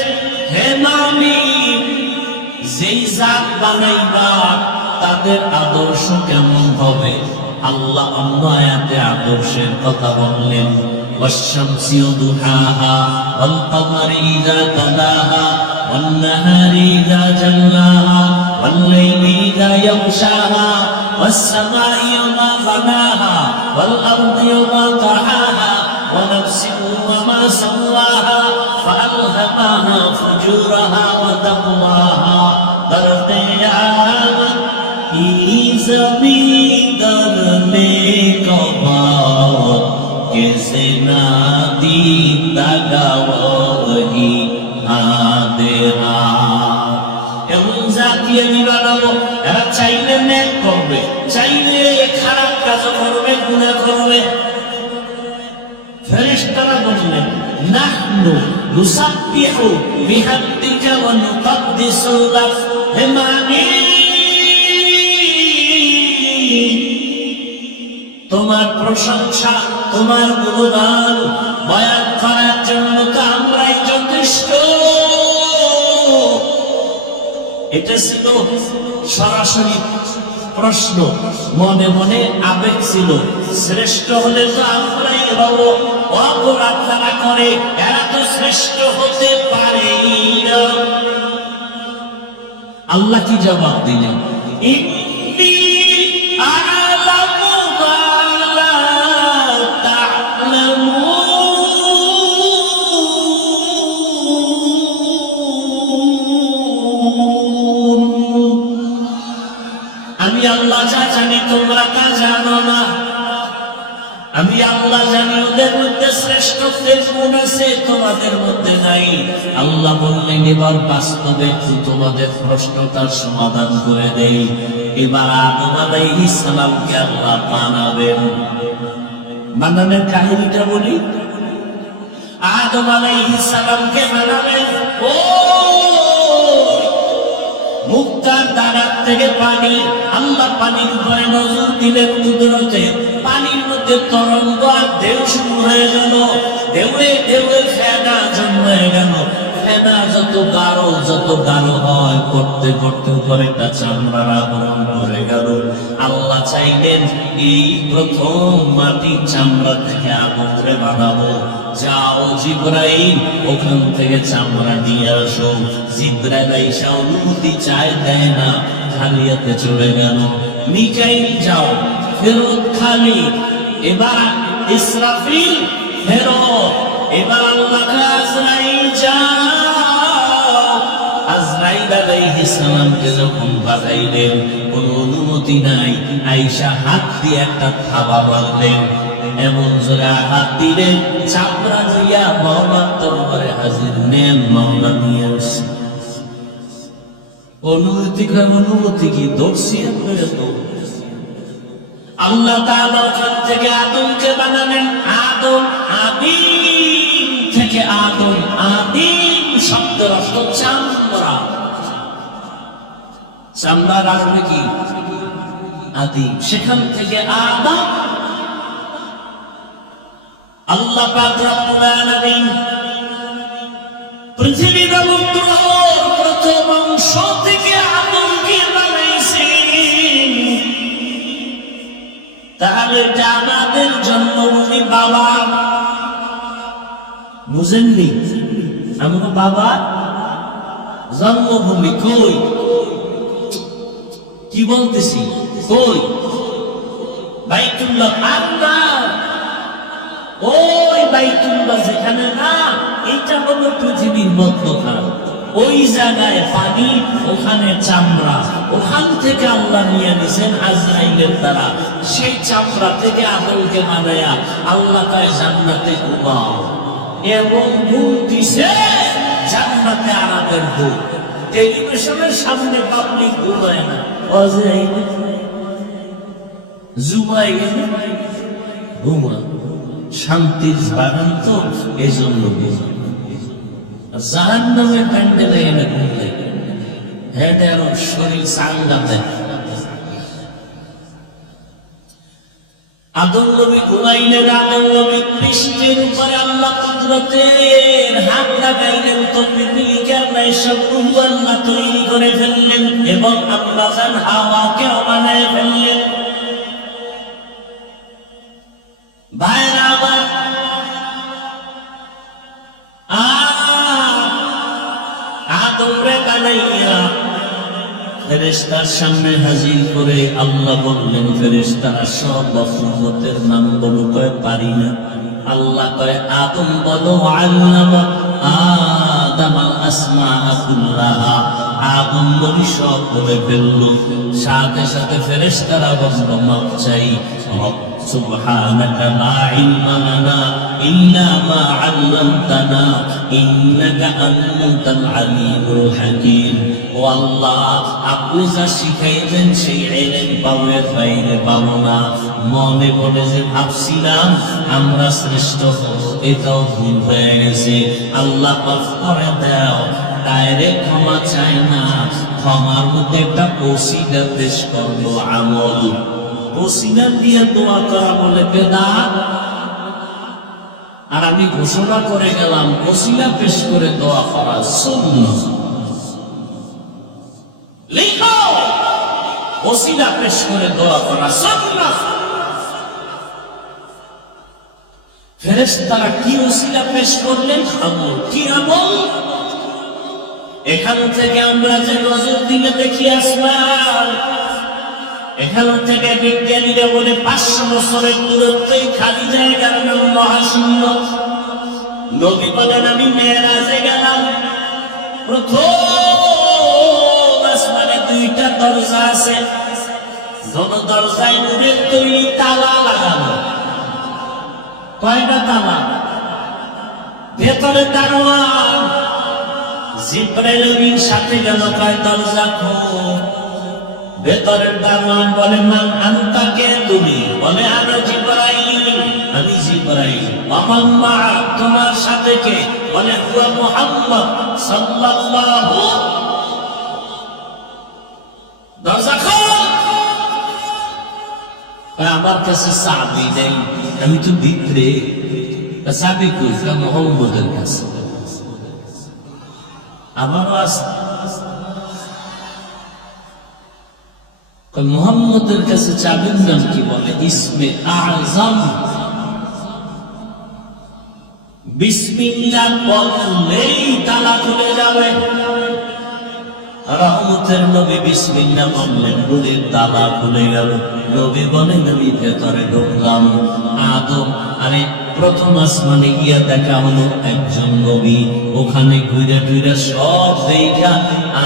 হে মালিক যেই জাত বানাইবা তাদের আদর্শ কেমন হবে আল্লাহ অন্য আয়াতে আদর্শের কথা বললেন والشمس وضحاها والقمر إذا تلاها والنهار إذا جلاها والليل إذا يغشاها والسماء وما بناها والأرض وما طحاها ونفس وما سواها فألهمها فجورها وتقواها در قیامت کی زمین در نیک باد کیسے نادی دگاوہی آدھرا এমন জাতি আমি বানাবো এরা চাইলে নেক করবে চাইলে খারাপ কাজ করবে গুনাহ করবে ফেরেশতারা বললেন নাহনু নুসাব্বিহু বিহামদিকা ওয়া নুকদ্দিসু লাক হে মালিক তোমার প্রশংসা তোমার গুণগান বয়ান করার জন্য তো আমরাই যথেষ্ট এটা ছিল সরাসরি প্রশ্ন মনে মনে আবেগ ছিল শ্রেষ্ঠ হলে তো আমরাই হব অপরাধ যারা করে এরা তো শ্রেষ্ঠ হতে পারে না আল্লাহ কি জবাব দিলেন ইন্নী আ'লামু মা লা তা'লামুন আমি আল্লাহ যা জানি তোমরা তা জানো না আমি আল্লাহ জানি ওদের মধ্যে শ্রেষ্ঠত্বের গুণ আছে তোমাদের মধ্যে নাই আল্লাহ বললেন এবার বাস্তবে তোমাদের প্রশ্নটার সমাধান করে দেই এবার আদম আলাইহিস সালামকে আল্লাহ বানাবেন বানানোর কাহিনীটা বলি আদম আলাইহিস সালামকে বানাবেন ও মুক্তার দাঁড়ার থেকে পানি আল্লাহ পানির উপরে নজর দিলেন কুদরতে পানির মধ্যে তরঙ্গ আর ঢেউ শুরু হয়ে গেল ঢেউয়ে ঢেউয়ে ফেনা জন্মে গেল ফেনা যত গাঢ় হয় করতে করতে উপরে একটা চামড়ার আবরণ করে গেল আল্লাহ চাইলেন এই প্রথম মাটির চামড়া থেকে আগুনরে বানাবো যাও জিবরাইল ওখান থেকে চামড়া নিয়ে আসো জিবরাইল আইসা অনুমতি চায় দেয় না খালি হাতে চলে গেল মিকাইল যাও ফেরত খালি এবার ইসরাফিল ফেরত এবার আল্লাহ আজরাইল যাও আজরাইল আলাইহিস সালামকে যখন বাজাইলেন কোনো অনুমতি নাই আয়েশা হাত দিয়ে একটা থাবা বাঁধলেন এমন জোরে হাত দিলেন চামড়া দিয়া মাওলার দরবারে হাজির নেন মাওলা নিয়ে আসছে অনুমতি কি দর্শি হয়ে তো আল্লাহ তাআলা ওখান থেকে আদমকে বানালেন আদম আদিম থেকে আদম আদিম শব্দের অর্থ চামড়া চামড়ার আসলে কি আদিম সেখান থেকে আদম আল্লাহ পাক রব্বুল আলামিন পৃথিবীর প্রথম অংশ থেকে আদমকে বানাইছেন তাহলে আমাদের জন্মভূমি বাবা বুঝেননি? আমি বললাম, বাবা জন্মভূমি কই? কি বলতেছি কই? বাইতুল্লাহ। আল্লাহ, ওই বাইতুল্লাহ যেখানে না, এটা হলো পৃথিবীর মধ্যখান। ওই জায়গায় পানি, ওখানে চামড়া, ওখান থেকে আল্লাহ নিয়ে নিছেন আজরাইলের দ্বারা। সেই চামড়া থেকে আদমকে বানায়া আল্লাহ তাই জান্নাতে ঘুমাও, এবং ঘুম দিছে জান্নাতে আরামের ঘুম। টেলিভিশনের সামনে পাবলিক ঘুমায় না, আজরাইলে জুমাই গেলে ঘুমা, শান্তির বাগান তো এজন্য জাহান্নামের প্যান্ডেলে এনে ঘুমলে হেঁটে আরো শরীর চাঙ্গা দেয়। আদম নবী ঘুমাইলেন, আদম নবী পৃষ্ঠের উপরে আল্লাহ কুদরতের হাত লাগাইলেন, তো পৃথিবীকার নাই সব আল্লাহ তৈরি করে ফেললেন, এবং আল্লাহ জান হাওয়াকে বানায় ফেললেন। ভাইরা আমার, আদমরে বানাইয়া ফেরেশতার সামনে হাজির করে আল্লাহ বললেন, ফেরেশতারা সব মখলুকাতের নাম বলো, কয় পারি না। আল্লাহ কয় আদম বলো, আল্লামা আদম আল আসমাআ কুল্লাহা। আদম নবী সব বলে ফেলল। সাথে সাথে ফেরেশতারা বলল, মাপ চাই, সুবহানাকা লা ইলমা লানা ইল্লা মা আল্লামতানা ইন্নাকা আনতাল আলিমুল হাকীম। ও আল্লাহ, আপনি যা শিখাইবেন সেই ইলম পাওয়ার বাইরে পাবো না। মনে মনে যে ভাবছিলাম আমরা শ্রেষ্ঠ হব, এটাও ভুল হয়ে গেছে। আল্লাহ মাফ করে দাও। ডাইরেক্ট ক্ষমা চায় না, ক্ষমার মধ্যে একটা ওসিলা পেশ করলো, আমল। ওসিলা দিয়ে দোয়া করা বলে বেদাত। আর আমি ঘোষণা করে গেলাম, ওসিলা পেশ করে দোয়া করা সুন্নাহ। লিখো, ওসিলা পেশ করে দোয়া করা সুন্নাহ। ফেরেশতারা কি ওসিলা পেশ করলেন? আমল। কি আমল? এখান থেকে আমরা যে নজর দিলে দেখি আসমান, এখান থেকে বিজ্ঞানীরা বলে 500 বছরের দূরত্বেই খালি জায়গার নাম মহাশূন্য। নবী বলেন, আমি মেরাজে গেলাম, প্রথম আসমানে 2টা দরজা আছে, দোনো দরজায় নূরের তৈরি তালা লাগানো। কয়টা তালা? ভেতরে দারোয়ান জিবরাইল আমিন সাথে গেল, কয় দরজা খোল। ভেতরের দারোয়ান বলে, মান আনতা, কে তুমি? বলে, আনা জিবরাইল, আমি জিবরাইল। ওমান মা'আক, তোমার সাথে কে? বলে, হুয়া মুহাম্মদ সাল্লাল্লাহু। দরজা খোল। আমার কাছে চাবি নেই, আমি তো ভিতরে, চাবি কই? মুহাম্মদের কাছে। আমারও আছে। মুহাম্মদের কাছে চাবির নাম কি? বলে, ইসমে আযম। বিসমিল্লাহ বললেই তালা খুলে যাবে। রহমতের নবী বিসমিল্লাহ বললেন, নূরের তালা খুলে গেল। নবী বলেন, আমি ভেতরে ঢুকলাম। আদম, আরে প্রথম আসমানে গিয়া দেখা হলো একজন নবী। ওখানে ঘুরে ঘুরে সব দেখা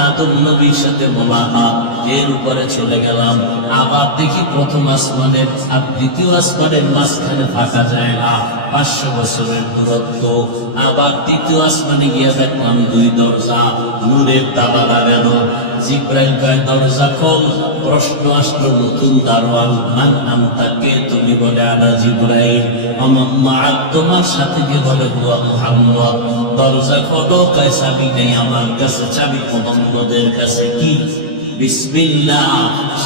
আদম নবীর সাথে মোলাকাত। এর উপরে চলে গেলাম, আবার দেখি প্রথম আসমানের আর দ্বিতীয় আসমানের মাঝখানে ফাঁকা জায়গা, 500 বছরের দূরত্ব। আবার দ্বিতীয় আসমানে গিয়া দেখলাম 2 দরজা, নূরের তালা লাগানো। জিবরাইল কয়, দরজা খোল। প্রশ্ন আসলো, নতুন দারোয়ান, মান আনতা, কে তুমি? বলে, আনা জিবরাইল। ওমান মা'আক, তোমার সাথে কে? বলে, হুয়া মুহাম্মদ। দরজা খোলো। কয়, চাবি নেই আমার কাছে, চাবি মুহাম্মদের কাছে। কি? বিসমিল্লাহ।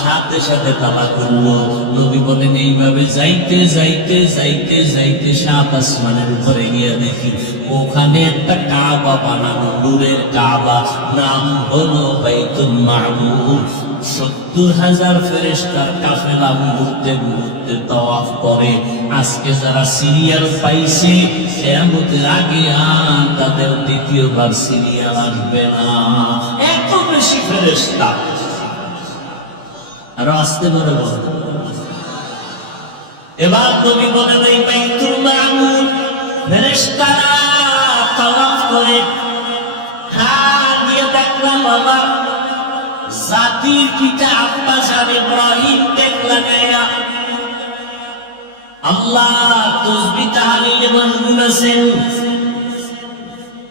সাথে সাথে তালা খুললো। নবী বলেন, এইভাবে যাইতে যাইতে যাইতে যাইতে 7 আসমানের উপরে গিয়ে দেখি ওখানে একটা কাবা বানানো, নূরের কাবা, নাম হলো বাইতুল মামুর। 70,000 ফেরেশতার কাফেলা মুহূর্তে মুহূর্তে তাওয়াফ করে। আজকে যারা সিরিয়াল পাইছে কিয়ামতের আগে আর তাদের দ্বিতীয়বার সিরিয়াল আসবে না, এত বেশি ফেরেশতা। আর আসতে পারে বল। এবার তুমি বলে এই বাইতুল মামুর ফেরেশতারা তাওয়াফ করে। হ্যাঁ গিয়ে দেখলাম বাবা জাতির পিতা আব্বাস ইব্রাহিম দেখলাম আল্লাহ তাসবিহ তাহলিল মশগুল আছেন।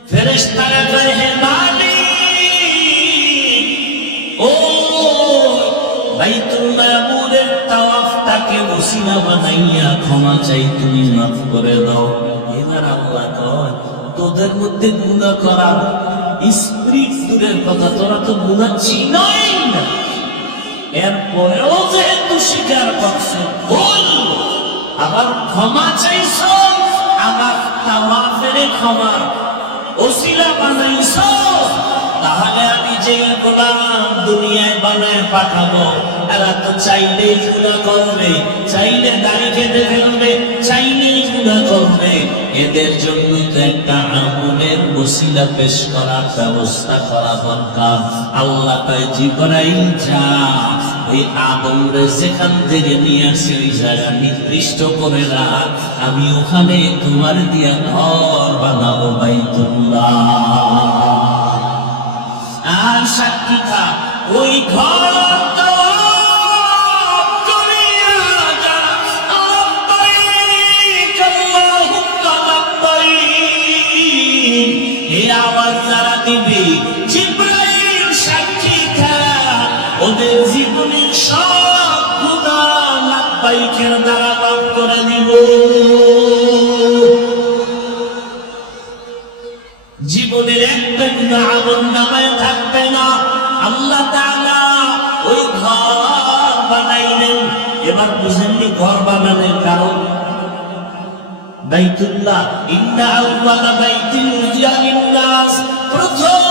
ফেরেশতারা কয় হে মালিক, ও বাইতুল মামুরের তাওয়াফটাকে ওসিলা বানাইয়া ক্ষমা চাই, তুমি মাফ করে দাও। এবার আল্লাহ কয় তোদের মধ্যে গুনাহ করা স্ত্রীর দূরের কথা, তোরা তো গুনাহ চিনই না, এরপরেও যেহেতু স্বীকার করছো ভুল, আবার ক্ষমা চাইছো, আবার তাওয়াফের ক্ষমা ওসিলা বানাইছো, তাহলে আমি যে গোলাম দুনিয়ায় বানায় পাঠাবো এরা তো চাইলেই গুনাহ করবে, চাইলে দাড়ি কেটে ফেলবে, চাইলেই গুনাহ করবে। এদের জন্য তো একটা আমলের ওসিলা পেশ করার ব্যবস্থা করা দরকার। আল্লাহ তাই জিবরাইল যা ওই আদমরে যেখান থেকে নিয়ে আসে ওই জায়গা নির্দিষ্ট করে রাখ, আমি ওখানে তোমার দিয়া ঘর বানাবো বাইতুল্লাহ। আর সাক্ষী থাক ওই ঘর আওয়াজ যারা দিবে জিবরাইল সাক্ষী থাক, ওদের জীবনের সব গুনাহ লাব্বাইকের দ্বারা মাফ করে দিব। জীবনের একটা গুনাহ আমলনামায় থাকবে না। আল্লাহ তাআলা ওই ঘর বানাইলেন। এবার বুঝেননি ঘর বানানোর কারণ? বাইতুল্লাহ ইন্না আউওয়ালা বাইতিন উযিয়া লিন-নাস, প্রথম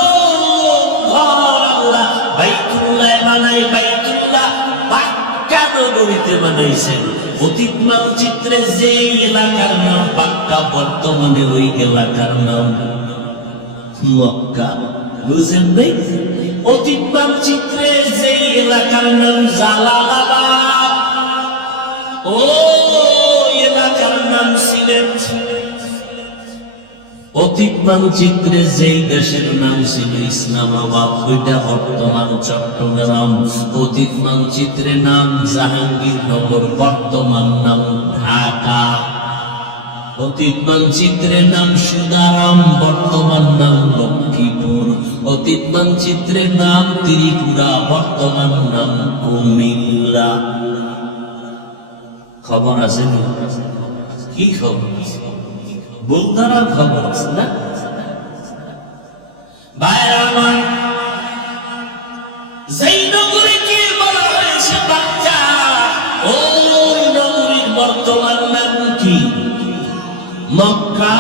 ঘর আল্লাহ বাইতুল্লাহ বানাই। বাইতুল্লাহ মক্কা নগরীতে বানাইছেন। অতীত মানচিত্রে যে এলাকার নাম মক্কা, বর্তমানে ওই এলাকার নাম মক্কা। বুঝেন নাই? অতীত মানচিত্রে যে এলাকার নাম জালালাবাদ, ও এলাকার নাম সিলেট। অতীত মানচিত্রে যেই দেশের নাম ছিল ইসলামাবাদ, ওইটা বর্তমান চট্টগ্রাম। অতীত মানচিত্রে নাম জাহাঙ্গীরনগর, বর্তমান নাম ঢাকা। অতীত মানচিত্রে নাম সুদারাম, বর্তমান নাম লক্ষ্মীপুর। অতীত মানচিত্রে নাম ত্রিপুরা, বর্তমান নাম কুমিল্লা। খবর আছে কি? খবর বলতারা খবর আছে না ভাইরা আমার? যেই নগরীকে বলা হয়েছে মক্কা, ওই নগরীর বর্তমান নাম কি? মক্কা।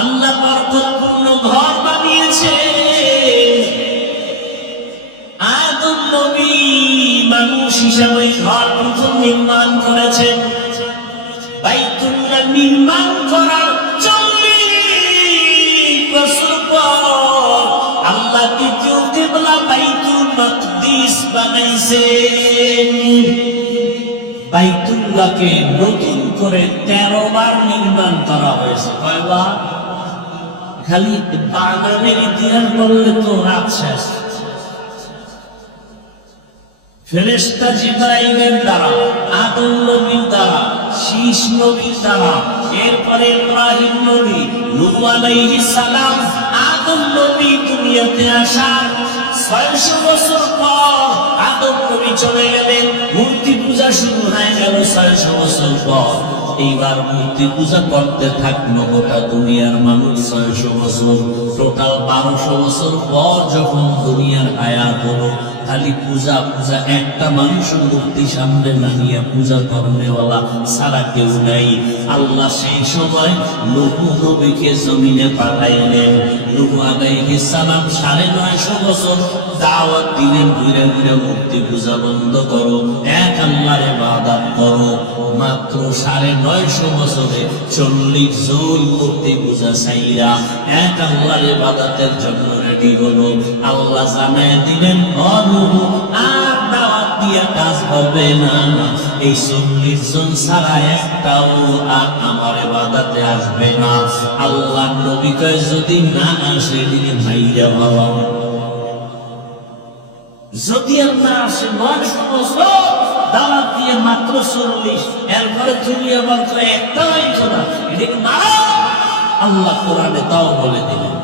আল্লাহ বরকতপূর্ণ ঘর বানিয়েছে। আদম নবী মানুষ হিসাবে ঘর প্রথম নির্মাণ করেছেন। বাইতুল্লাহ নির্মাণ করার 40 বছর পর আল্লাহ দ্বিতীয় কিবলা বাইতুল মাকদিস বানাইছেন। বাইতুল্লাহকে নতুন করে 13 বার নির্মাণ করা হয়েছে। কয়বার? খালি বাগানের ইতিহাস বললে তো রাত শেষ। ফেরেশতা জিবরাইলের দ্বারা, আদম নবীর দ্বারা, শীষ নবীর দ্বারা, এরপরে ইব্রাহিম নবী, নূহ আলাইহিস সালাম, আদম নবী দুনিয়াতে আসার 600 বছর পর আদম নবী চলে গেলেন। মূর্তি পূজা শুরু হয়ে গেল 600 বছর পর। এইবার মূর্তি পূজা করতে থাকলো গোটা দুনিয়ার মানুষ 600 বছর। টোটাল 1200 বছর পর যখন দুনিয়ার হায়াত হলো, খালি পূজা পূজা, একটা মানুষ মূর্তি সামনে নামিয়ে পূজা করনেওয়ালা সারা কেউ নাই। আল্লাহ সেই সময় নূহ নবীকে জমিনে পাঠাইলেন। নূহ আলাইহিস সালাম 950 বছর দাওয়াত দিলেন, ঘুরে ঘুরে মূর্তি পূজা বন্ধ করো, এক আল্লাহর ইবাদত করো। মাত্র 950 বছরে 40 জন মূর্তি পূজা ছাইরা এক আল্লাহর ইবাদতের জন্য রেডি হলো। আল্লাহ জানায় দিলেন, নূহ আর দাওয়াত দিয়ে কাজ হবে না, এই 40 জন ছাড়া একটাও আর আমার ইবাদতে আসবে না। আল্লাহ নবী কয়, যদি না আসে দিনে ভাইরা বাবা, যদি না আসে 900 বছর দাওয়াত দিয়ে মাত্র 40, এরপরে তুমি আবার তো একটাও আইছো না, এটাকে না। আল্লাহ কোরআনে তাও বলে দিলেন,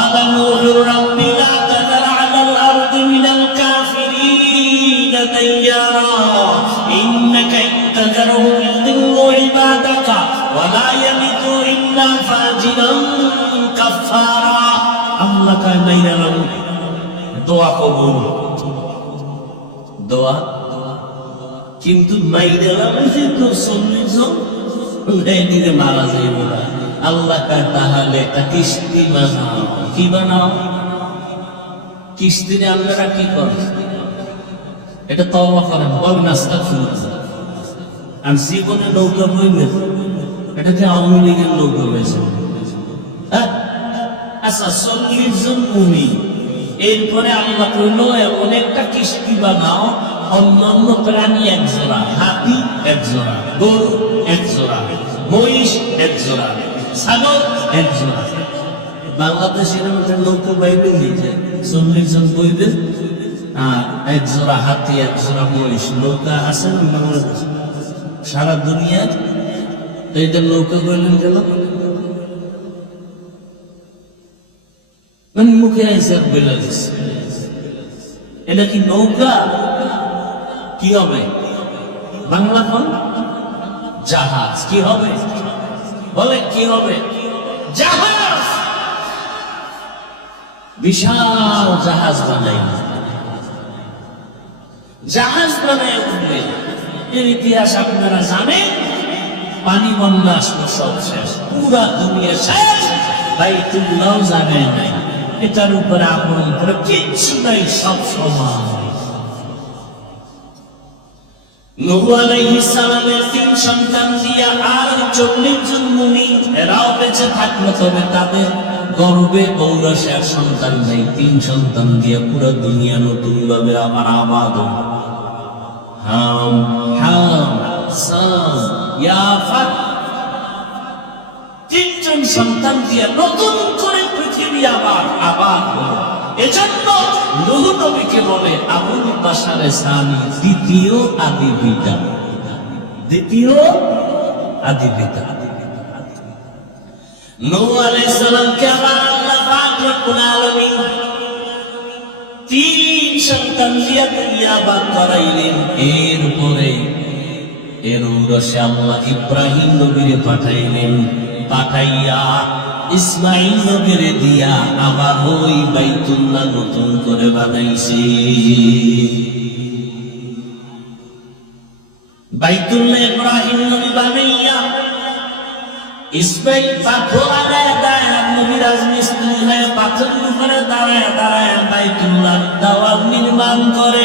আলা নূহু রাব্বি লা তাযার আলাল আরদি মিনাল কাফিরিনা দাইয়ারা ইন্নাকা ইন তাযারহুম ইউদিল্লু ইবাদাকা ওয়া লা ইয়ালিদু ইল্লা ফাজিরান কাফারা। আল্লাহ কয় মাইরা রাখো, দোয়া কবুল, দোয়া কিন্তু মাইরা রাখো যে তো 40 জন দিনে মারা যাইব না। আল্লাহ কয় তাহলে একটা কিস্তি বানাও। কি বানাও? কিস্তিতে আপনারা কি করেন? এটা তওবা করেন, বলেন আস্তাগফিরুল্লাহ। আর জীবনে নৌকা বইবেন, এটা যে আওয়ামী লীগের নৌকা হয়েছে। আচ্ছা, 40 জন মুমিন, এরপরে আল্লাহ কইল এমন একটা কিস্তি বানাও, অন্যান্য প্রাণী 1 জোড়া, হাতি 1 জোড়া, গরু 1 জোড়া, মহিষ 1 জোড়া, ছাগল 1 জোড়া। বাংলাদেশের মধ্যে নৌকা বাইবে নিয়ে 40 জন বইবে, আর 1 জোড়া হাতি, 1 জোড়া মহিষ। নৌকা আছে না বাংলাদেশ, সারা দুনিয়া। তো এদের নৌকা কইলেন কেন? মুখে আইসে বলে দিচ্ছে, এটা কি নৌকা? কি হবে? বাংলা কোন জাহাজ। কি হবে? বলে কি হবে? জাহাজ। বিশাল জাহাজ বানাই, জাহাজ বানায় উঠবে। এর ইতিহাস আপনারা জানেন, পানি বন্যা আসলো, সব শেষ, পুরা দুনিয়া শেষ, বাইতুল্লাহ জানে নাই, এটার উপরে আপন করে কিচ্ছু নাই, সব সমান। নূহ আলাইহিস সালামের 3 সন্তান দিয়া আর 40 জন মুমিন এরাও বেঁচে থাকলো, তবে তাদের গর্বে ঔরসের সন্তান নেই। 3 সন্তান দিয়া পুরো দুনিয়া নতুন ভাবে আবার আবাদ। হাম হাম সাম ইয়াফাত, 3 জন সন্তান দিয়া নতুন করে পৃথিবী আবার আবাদ হলো। এজন্য নূহ নবীকে বলে আবুল বাশারে সানি, দ্বিতীয় আদি পিতা, দ্বিতীয় আদি পিতা। নূহ আলাইহিস সালামকে আবার আল্লাহ পাক রব্বুল আলামিন 3 সন্তান দিয়া দুনিয়া আবাদ করাইলেন। এরপরে এর ঔরসে আল্লাহ ইব্রাহিম নবীরে পাঠাইলেন, পাঠাইয়া ইসমাইল নবীরে দিয়া আবার ওই বাইতুল্লাহ নতুন করে বানাইছে। বাইতুল্লাহ ইব্রাহিম নবী বানাইয়া ইসমাইল পাথর আলায় দাঁড়ায়, নবী রাজমিস্ত্রি হয়ে পাথর উপরে দাঁড়ায় দাঁড়ায় বাইতুল্লাহ দেওয়াল নির্মাণ করে।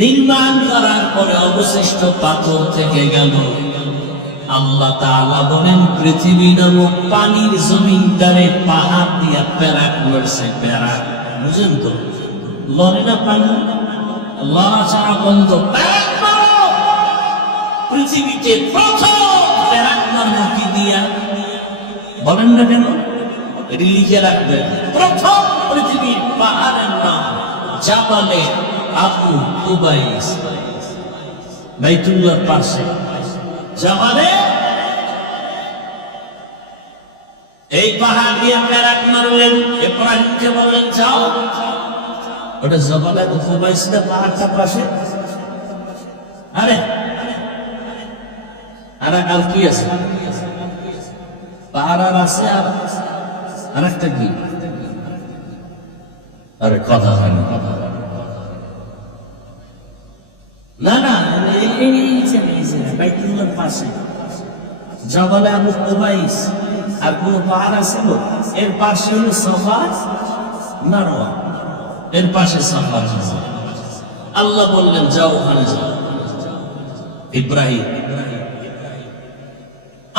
নির্মাণ করার পরে অবশিষ্ট পাথর থেকে গেল। আল্লাহ তাআলা বলেন, পৃথিবী নামক পানির জমিনটারে পাহাড় দিয়া প্যারাক লড়ছে। প্যারাক বুঝেন তো, লড়ে না পানি, লড়া ছাড়া বন্ধ। পৃথিবীতে প্রথম প্যারাক মারলো কি দিয়া? বলেন না কেন? এটি লিখে রাখবেন। প্রথম পৃথিবীর পাহাড়ের নাম জাবালে আবু কুবাইস, বাইতুল্লাহর পাশে জাবালে। এই পাহাড় দিয়ে প্যারাক মারলেন, ইব্রাহিমকে বললেন যাও। ওটা জাবালে আবু কুবাইস না, পাহাড়টা পাশে। আরে আর কি আছে? পাহাড় আর আছে, আর একটা কি? আরে কথা হয় না, না না, এই বাইতুল্লাহর পাশে জবালে আবু কুবাইস আর কোন পাহাড় ছিল, এর পাশে হলো সাফা মারওয়া, এর পাশে সাফা। আল্লাহ বললেন যাও ওখানে যাও। ইব্রাহিম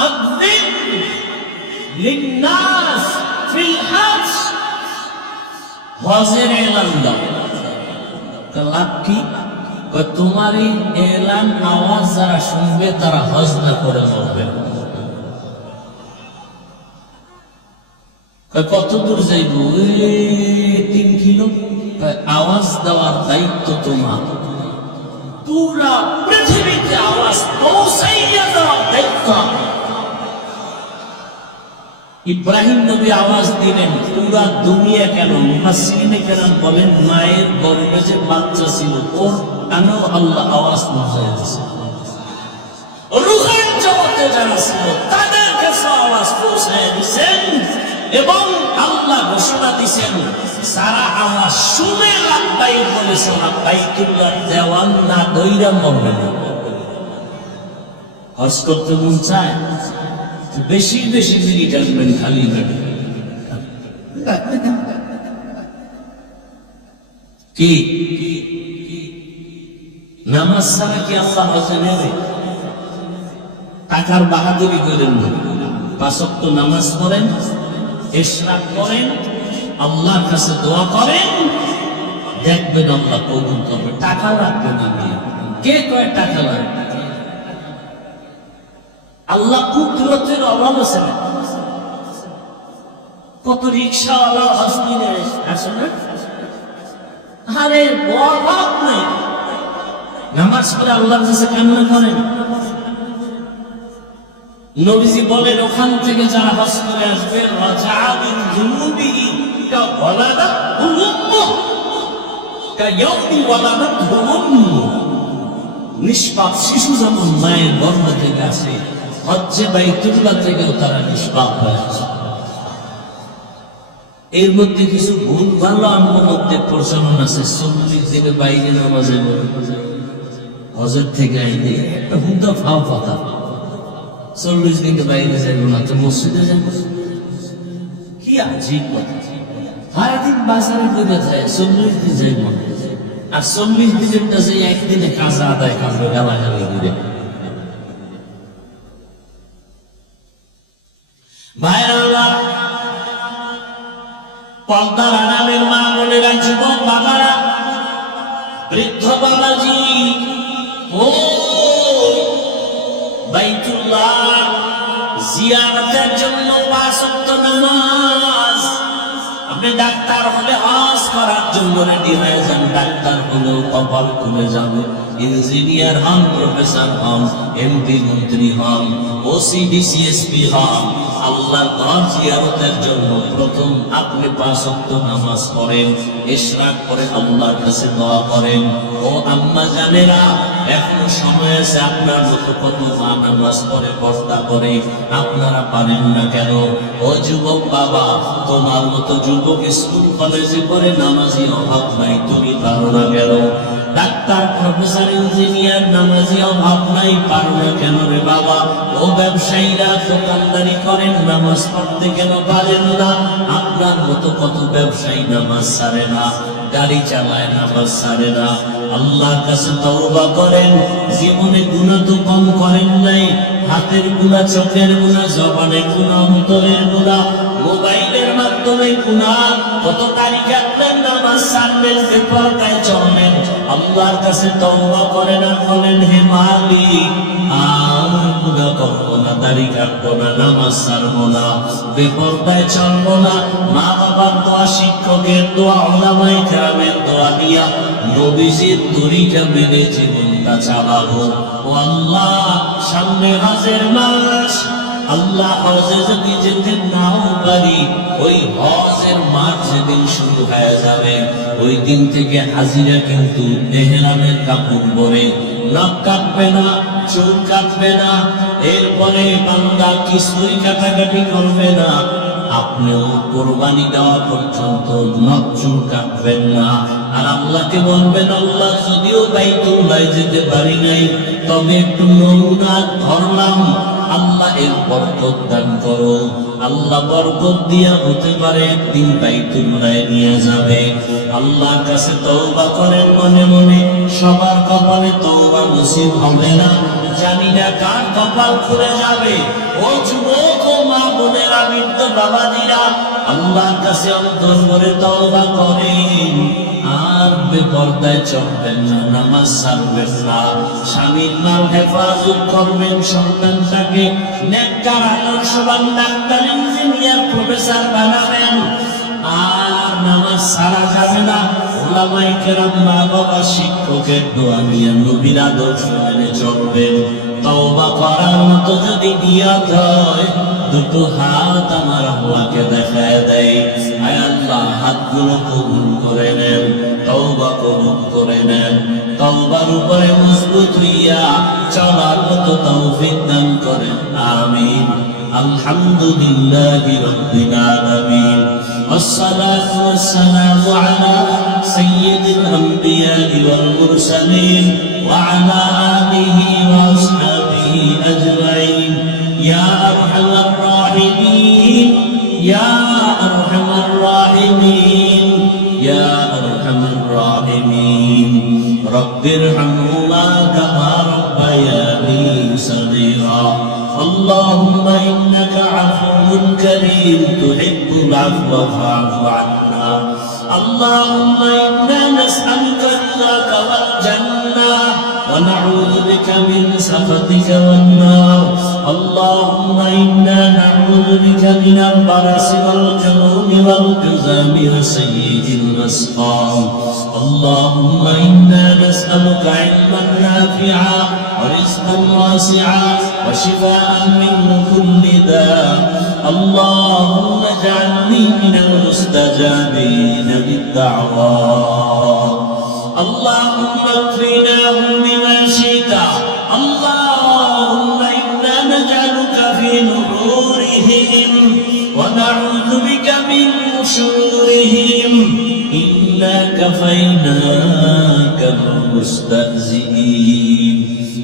আযিন লিন্নাস ফিল হজ, হজের এলান দাও। লাভ কি? তোমার এই এলান আওয়াজ যারা শুনবে তারা হজ না করে মরবে। কত দূর যাইব? 3 কিলো। আওয়াজ দেওয়ার দায়িত্ব তোমার, পুরা পৃথিবীতে আওয়াজ পৌঁছাইয়া দেওয়ার দায়িত্ব। ইব্রাহিম নবী আওয়াজ দিলেন, পুরা দুনিয়া কেন, মুফাসসিরিনে কেরাম বলেন মায়ের গর্ভে যে বাচ্চা ছিল ওর কানেও আল্লাহ আওয়াজ পৌঁছায় দিয়েছে, রূহের জগতে যারা ছিল তাদের কাছে আওয়াজ পৌঁছায় দিয়েছেন। এবং আল্লাহ ঘোষণা দিয়েছেন সারা আওয়াজ শুনে লাব্বাইক বলেছে না, বাইতুল্লাহর দেওয়াল না দইরা মরবে না। হজ করতে মন চায়, বেশি বেশি মিনিট আসবেন খালি বেড়ে কি নামাজ ছাড়া কি আল্লাহ হজে নেবে? টাকার বাহাদুরি করেন না, 5 ওয়াক্ত নামাজ পড়েন, ইশরাক করেন, আল্লাহর কাছে দোয়া করেন, দেখবেন আল্লাহ কবুল করবে। টাকা লাগবে না, কে কয় টাকা লাগবে? আল্লাহ কুদরতের অভাব আছে না? কত রিক্সাওয়ালা হজ কিনে আসে না? আরে অভাব নেই, নামাজ পড়ে আল্লাহর কাছে কান্না করেন। নবীজি বলেন ওখান থেকে যারা হজ করে আসবে রাজাবিন যুনুবিহি কাওয়ালাদাত উম্মুহ কায়াউমি ওয়ালাদাত উম্মুহ, নিষ্পাপ শিশু যেমন মায়ের গর্ভ থেকে আসে, হজ্জে বাইতুল্লাহ থেকেও তারা নিষ্পাপ হয়ে আসে। এর মধ্যে কিছু ভুল ভালো আমার মধ্যে প্রচলন আছে, 40 দিনে বাইরে নামাজে হজের থেকে আইনে একটা হুদা ফাও কথা, 40 দিনে বাইরে যাইব না তো মসজিদে যাইব, কি আজীব কথা। সারাদিন বাজারে ঘুরে যায়, 40 দিন যাইব না, আর 40 দিনেরটা যে একদিনে কাজা আদায় করবে গালাগালি ঘুরে। ভাইরা পর্দার আড়ালের মা বোনেরা, যুবক বাবারা, বৃদ্ধ বাবাজি, ও বাইতুল্লাহ জিয়ারতের জন্য 5 ওয়াক্ত নামাজ। আপনি ডাক্তার হলে হজ করার জন্য রেডি হয়ে যান, ডাক্তার হলেও কপাল খুলে যাবে। ইঞ্জিনিয়ার হন, প্রফেসর হন, এমপি মন্ত্রী হন, ওসি ডিসিএসপি হন, আল্লাহর ঘর জিয়ারতের জন্য প্রথম আপনি 5 ওয়াক্ত নামাজ পড়েন, ইশরাক করে আল্লাহর কাছে দোয়া করেন। ও আম্মা জানেরা, এখনো সময় আছে, আপনার মতো কত মা নামাজ পড়ে পর্দা করে, আপনারা পারেন না কেন? ও যুবক বাবা, তোমার মতো যুবক স্কুল কলেজে পড়ে নামাজি অভাব নাই, তুমি পারো না কেন? ডাক্তার প্রফেসর ইঞ্জিনিয়ার নামাজি অভাব নাই, পারো না কেন রে বাবা? ও ব্যবসায়ীরা দোকানদারি করেন, নামাজ পড়তে কেন পারেন না? আপনার মতো কত ব্যবসায়ী নামাজ ছাড়ে না, গাড়ি চালায় নামাজ ছাড়ে না। আল্লাহর কাছে তওবা করেন, জীবনে গুনাহ তো কম করেন নাই, হাতের গুনাহ, চোখের গুনাহ, জবানের গুনাহ, অন্তরের গুনাহ, মোবাইলের মাধ্যমে গুনাহ, কত তারিখ আপনার নামাজ ছাড়বেন, বেপরদায় চলবেন। আল্লাহর কাছে তওবা করেন আর বলেন, হে মালিক, আর গুনাহ করবো না, দাড়ি কাটবো না, নামাজ ছাড়বো না, বেপরদায় চলবো না। মা বাবার দোয়া, শিক্ষকের দোয়া, উলামায়ে কেরামের দোয়া দিয়া নবীজির তরিকা মেনে জীবনটা চালাবো। ও আল্লাহ, সামনে হজের মাস, আল্লাহ হজে যদি যেতে নাও পারি, ওই হজের মাস যেদিন শুরু হয়ে যাবে, ওই দিন থেকে হাজিরা কিন্তু ইহরামের কাপড় পরে, নখ কাটবে না, চুল কাটবে না, এরপরে বান্দা কিছুই কাটাকাটি করবে না। আপনিও কোরবানি দেওয়া পর্যন্ত নখ চুল কাটবেন না। আর আল্লাহকে বলবেন, আল্লাহ যদিও বাইতুল্লাহ যেতে পারি নাই, তবে একটু নমুনা ধরলাম, আল্লাহ এর বরকত দান করো। আল্লাহ বরকত দিয়া হতে পারে একদিন বাইতুল্লাহ নিয়ে যাবে। আল্লাহর কাছে তওবা করেন মনে মনে। সবার কপালে তওবা নসিব হবে না, জানি না কার কপাল খুলে যাবে। ও যুবক, ও মা বোনেরা, বৃদ্ধ বাবাজিরা, আল্লাহর কাছে অন্তর করে তওবা করেন। আর বেপরদায় চলবেন না, নামাজ ছাড়বেন না, স্বামীর মাল হেফাজত করবেন, সন্তানটাকে নেককার আদর্শবান ডাক্তার, ইঞ্জিনিয়ার, প্রফেসর বানাবেন। আর নামাজ ছাড়া যাবে না। ওলামায়ে কেরাম, মা বাবা, শিক্ষকের দোয়া নিয়ে নবীর আদর্শ মেনে চলবেন। তওবা করার মতো যদি নিয়ত হয়, দুটো হাত আমার আল্লাহকে দেখায় দেয়, আয় আল্লাহ হাতগুলো কবুল করে নেন, তওবা কবুল করে নেন। তওবার উপরে মজবুত হইয়া চলার মতো তৌফিক দান করেন, আমিন। আলহামদুলিল্লাহি রাব্বিল আলামিন। والصلاة والسلام على سيد الأنبياء والمرسلين وعلى آله وأصحابه أجمعين. يا أرحم الراحمين، يا أرحم الراحمين، يا أرحم الراحمين. رب ارحمهما كما ربياني صغيرا. اللهم إنك عفو كريم تحب العفو فاعف عنا. اللهم إنا نسألك رضاك والجنة ونعوذ بك من سخطك والنار. اللهم إنا نعوذ بك من البرص والجنون والجذام وسيء الأسقام. اللهم إنا نسألك علما نافعا ورزقا واسعا وشفاء من كل داء. اللهم اجعلني من المستجابين بالدعوات. اللهم اكفناهم بما شئت. اللهم إنا نجعلك في نحورهم ونعوذ بك من شرورهم. إنا كفيناك المستهزئين.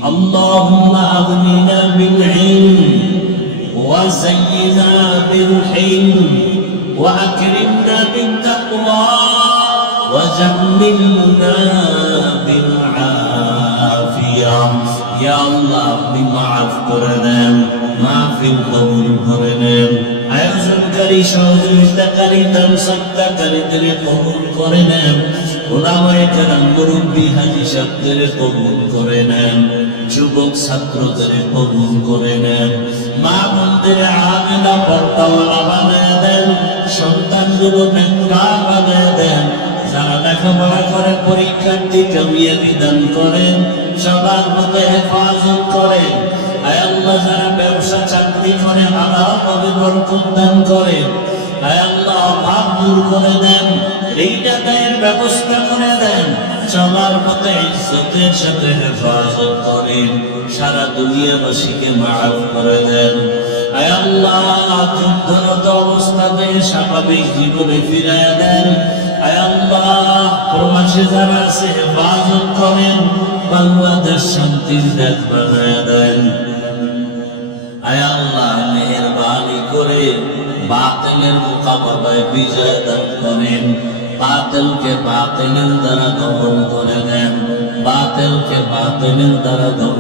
اللهم أغننا بالعلم وزينا بالحلم وأكرمنا بالتقوى وجملنا بالعافية. يا الله আপনি মাফ করে দেন, মাহফিল কবুল করে নেন। আয়োজনকারী, সহযোগিতাকারী, দান সদকাকারীদের কবুল করে নেন। ওলামায়ে কেরাম, মুরব্বি, হাজী সাহেবদের কবুল করে নেন। যুবক ছাত্রদের কবুল করে নেন। মা বোনদের আমেলা পর্দাওয়ালা বানায় দেন। সন্তানগুলো নেককার বানায় দেন। যারা লেখাপড়া করে পরীক্ষার্থী কামিয়াবি দান করেন, সবার মতো হেফাজত করেন। আয় আল্লাহ, যারা ব্যবসা চাকরি করে হালাল ভাবে বরকত দান করেন। আয় আল্লাহ, পাপ দূর করে দেন, এইটা দায়ের ব্যবস্থা করে দেন। চলার পথে ইজ্জতের সাথে হেফাজত করেন। সারা দুনিয়াবাসীকে মাফ করে দেন। আয় আল্লাহ, যুদ্ধরত অবস্থাতে স্বাভাবিক জীবনে ফিরাইয়া দেন। আয় আল্লাহ, প্রবাসী যারা আছে হেফাজত করেন। বাংলাদেশ শান্তির দেশ বানায় দেন। আয় আল্লাহ, মেহেরবানি করে বাতিলের মোকাবেলায় বিজয় দান করেন। বাতিলকে বাতিলের দ্বারা দমন করে দেন। বাতিলকে বাতিলের দ্বারা দমন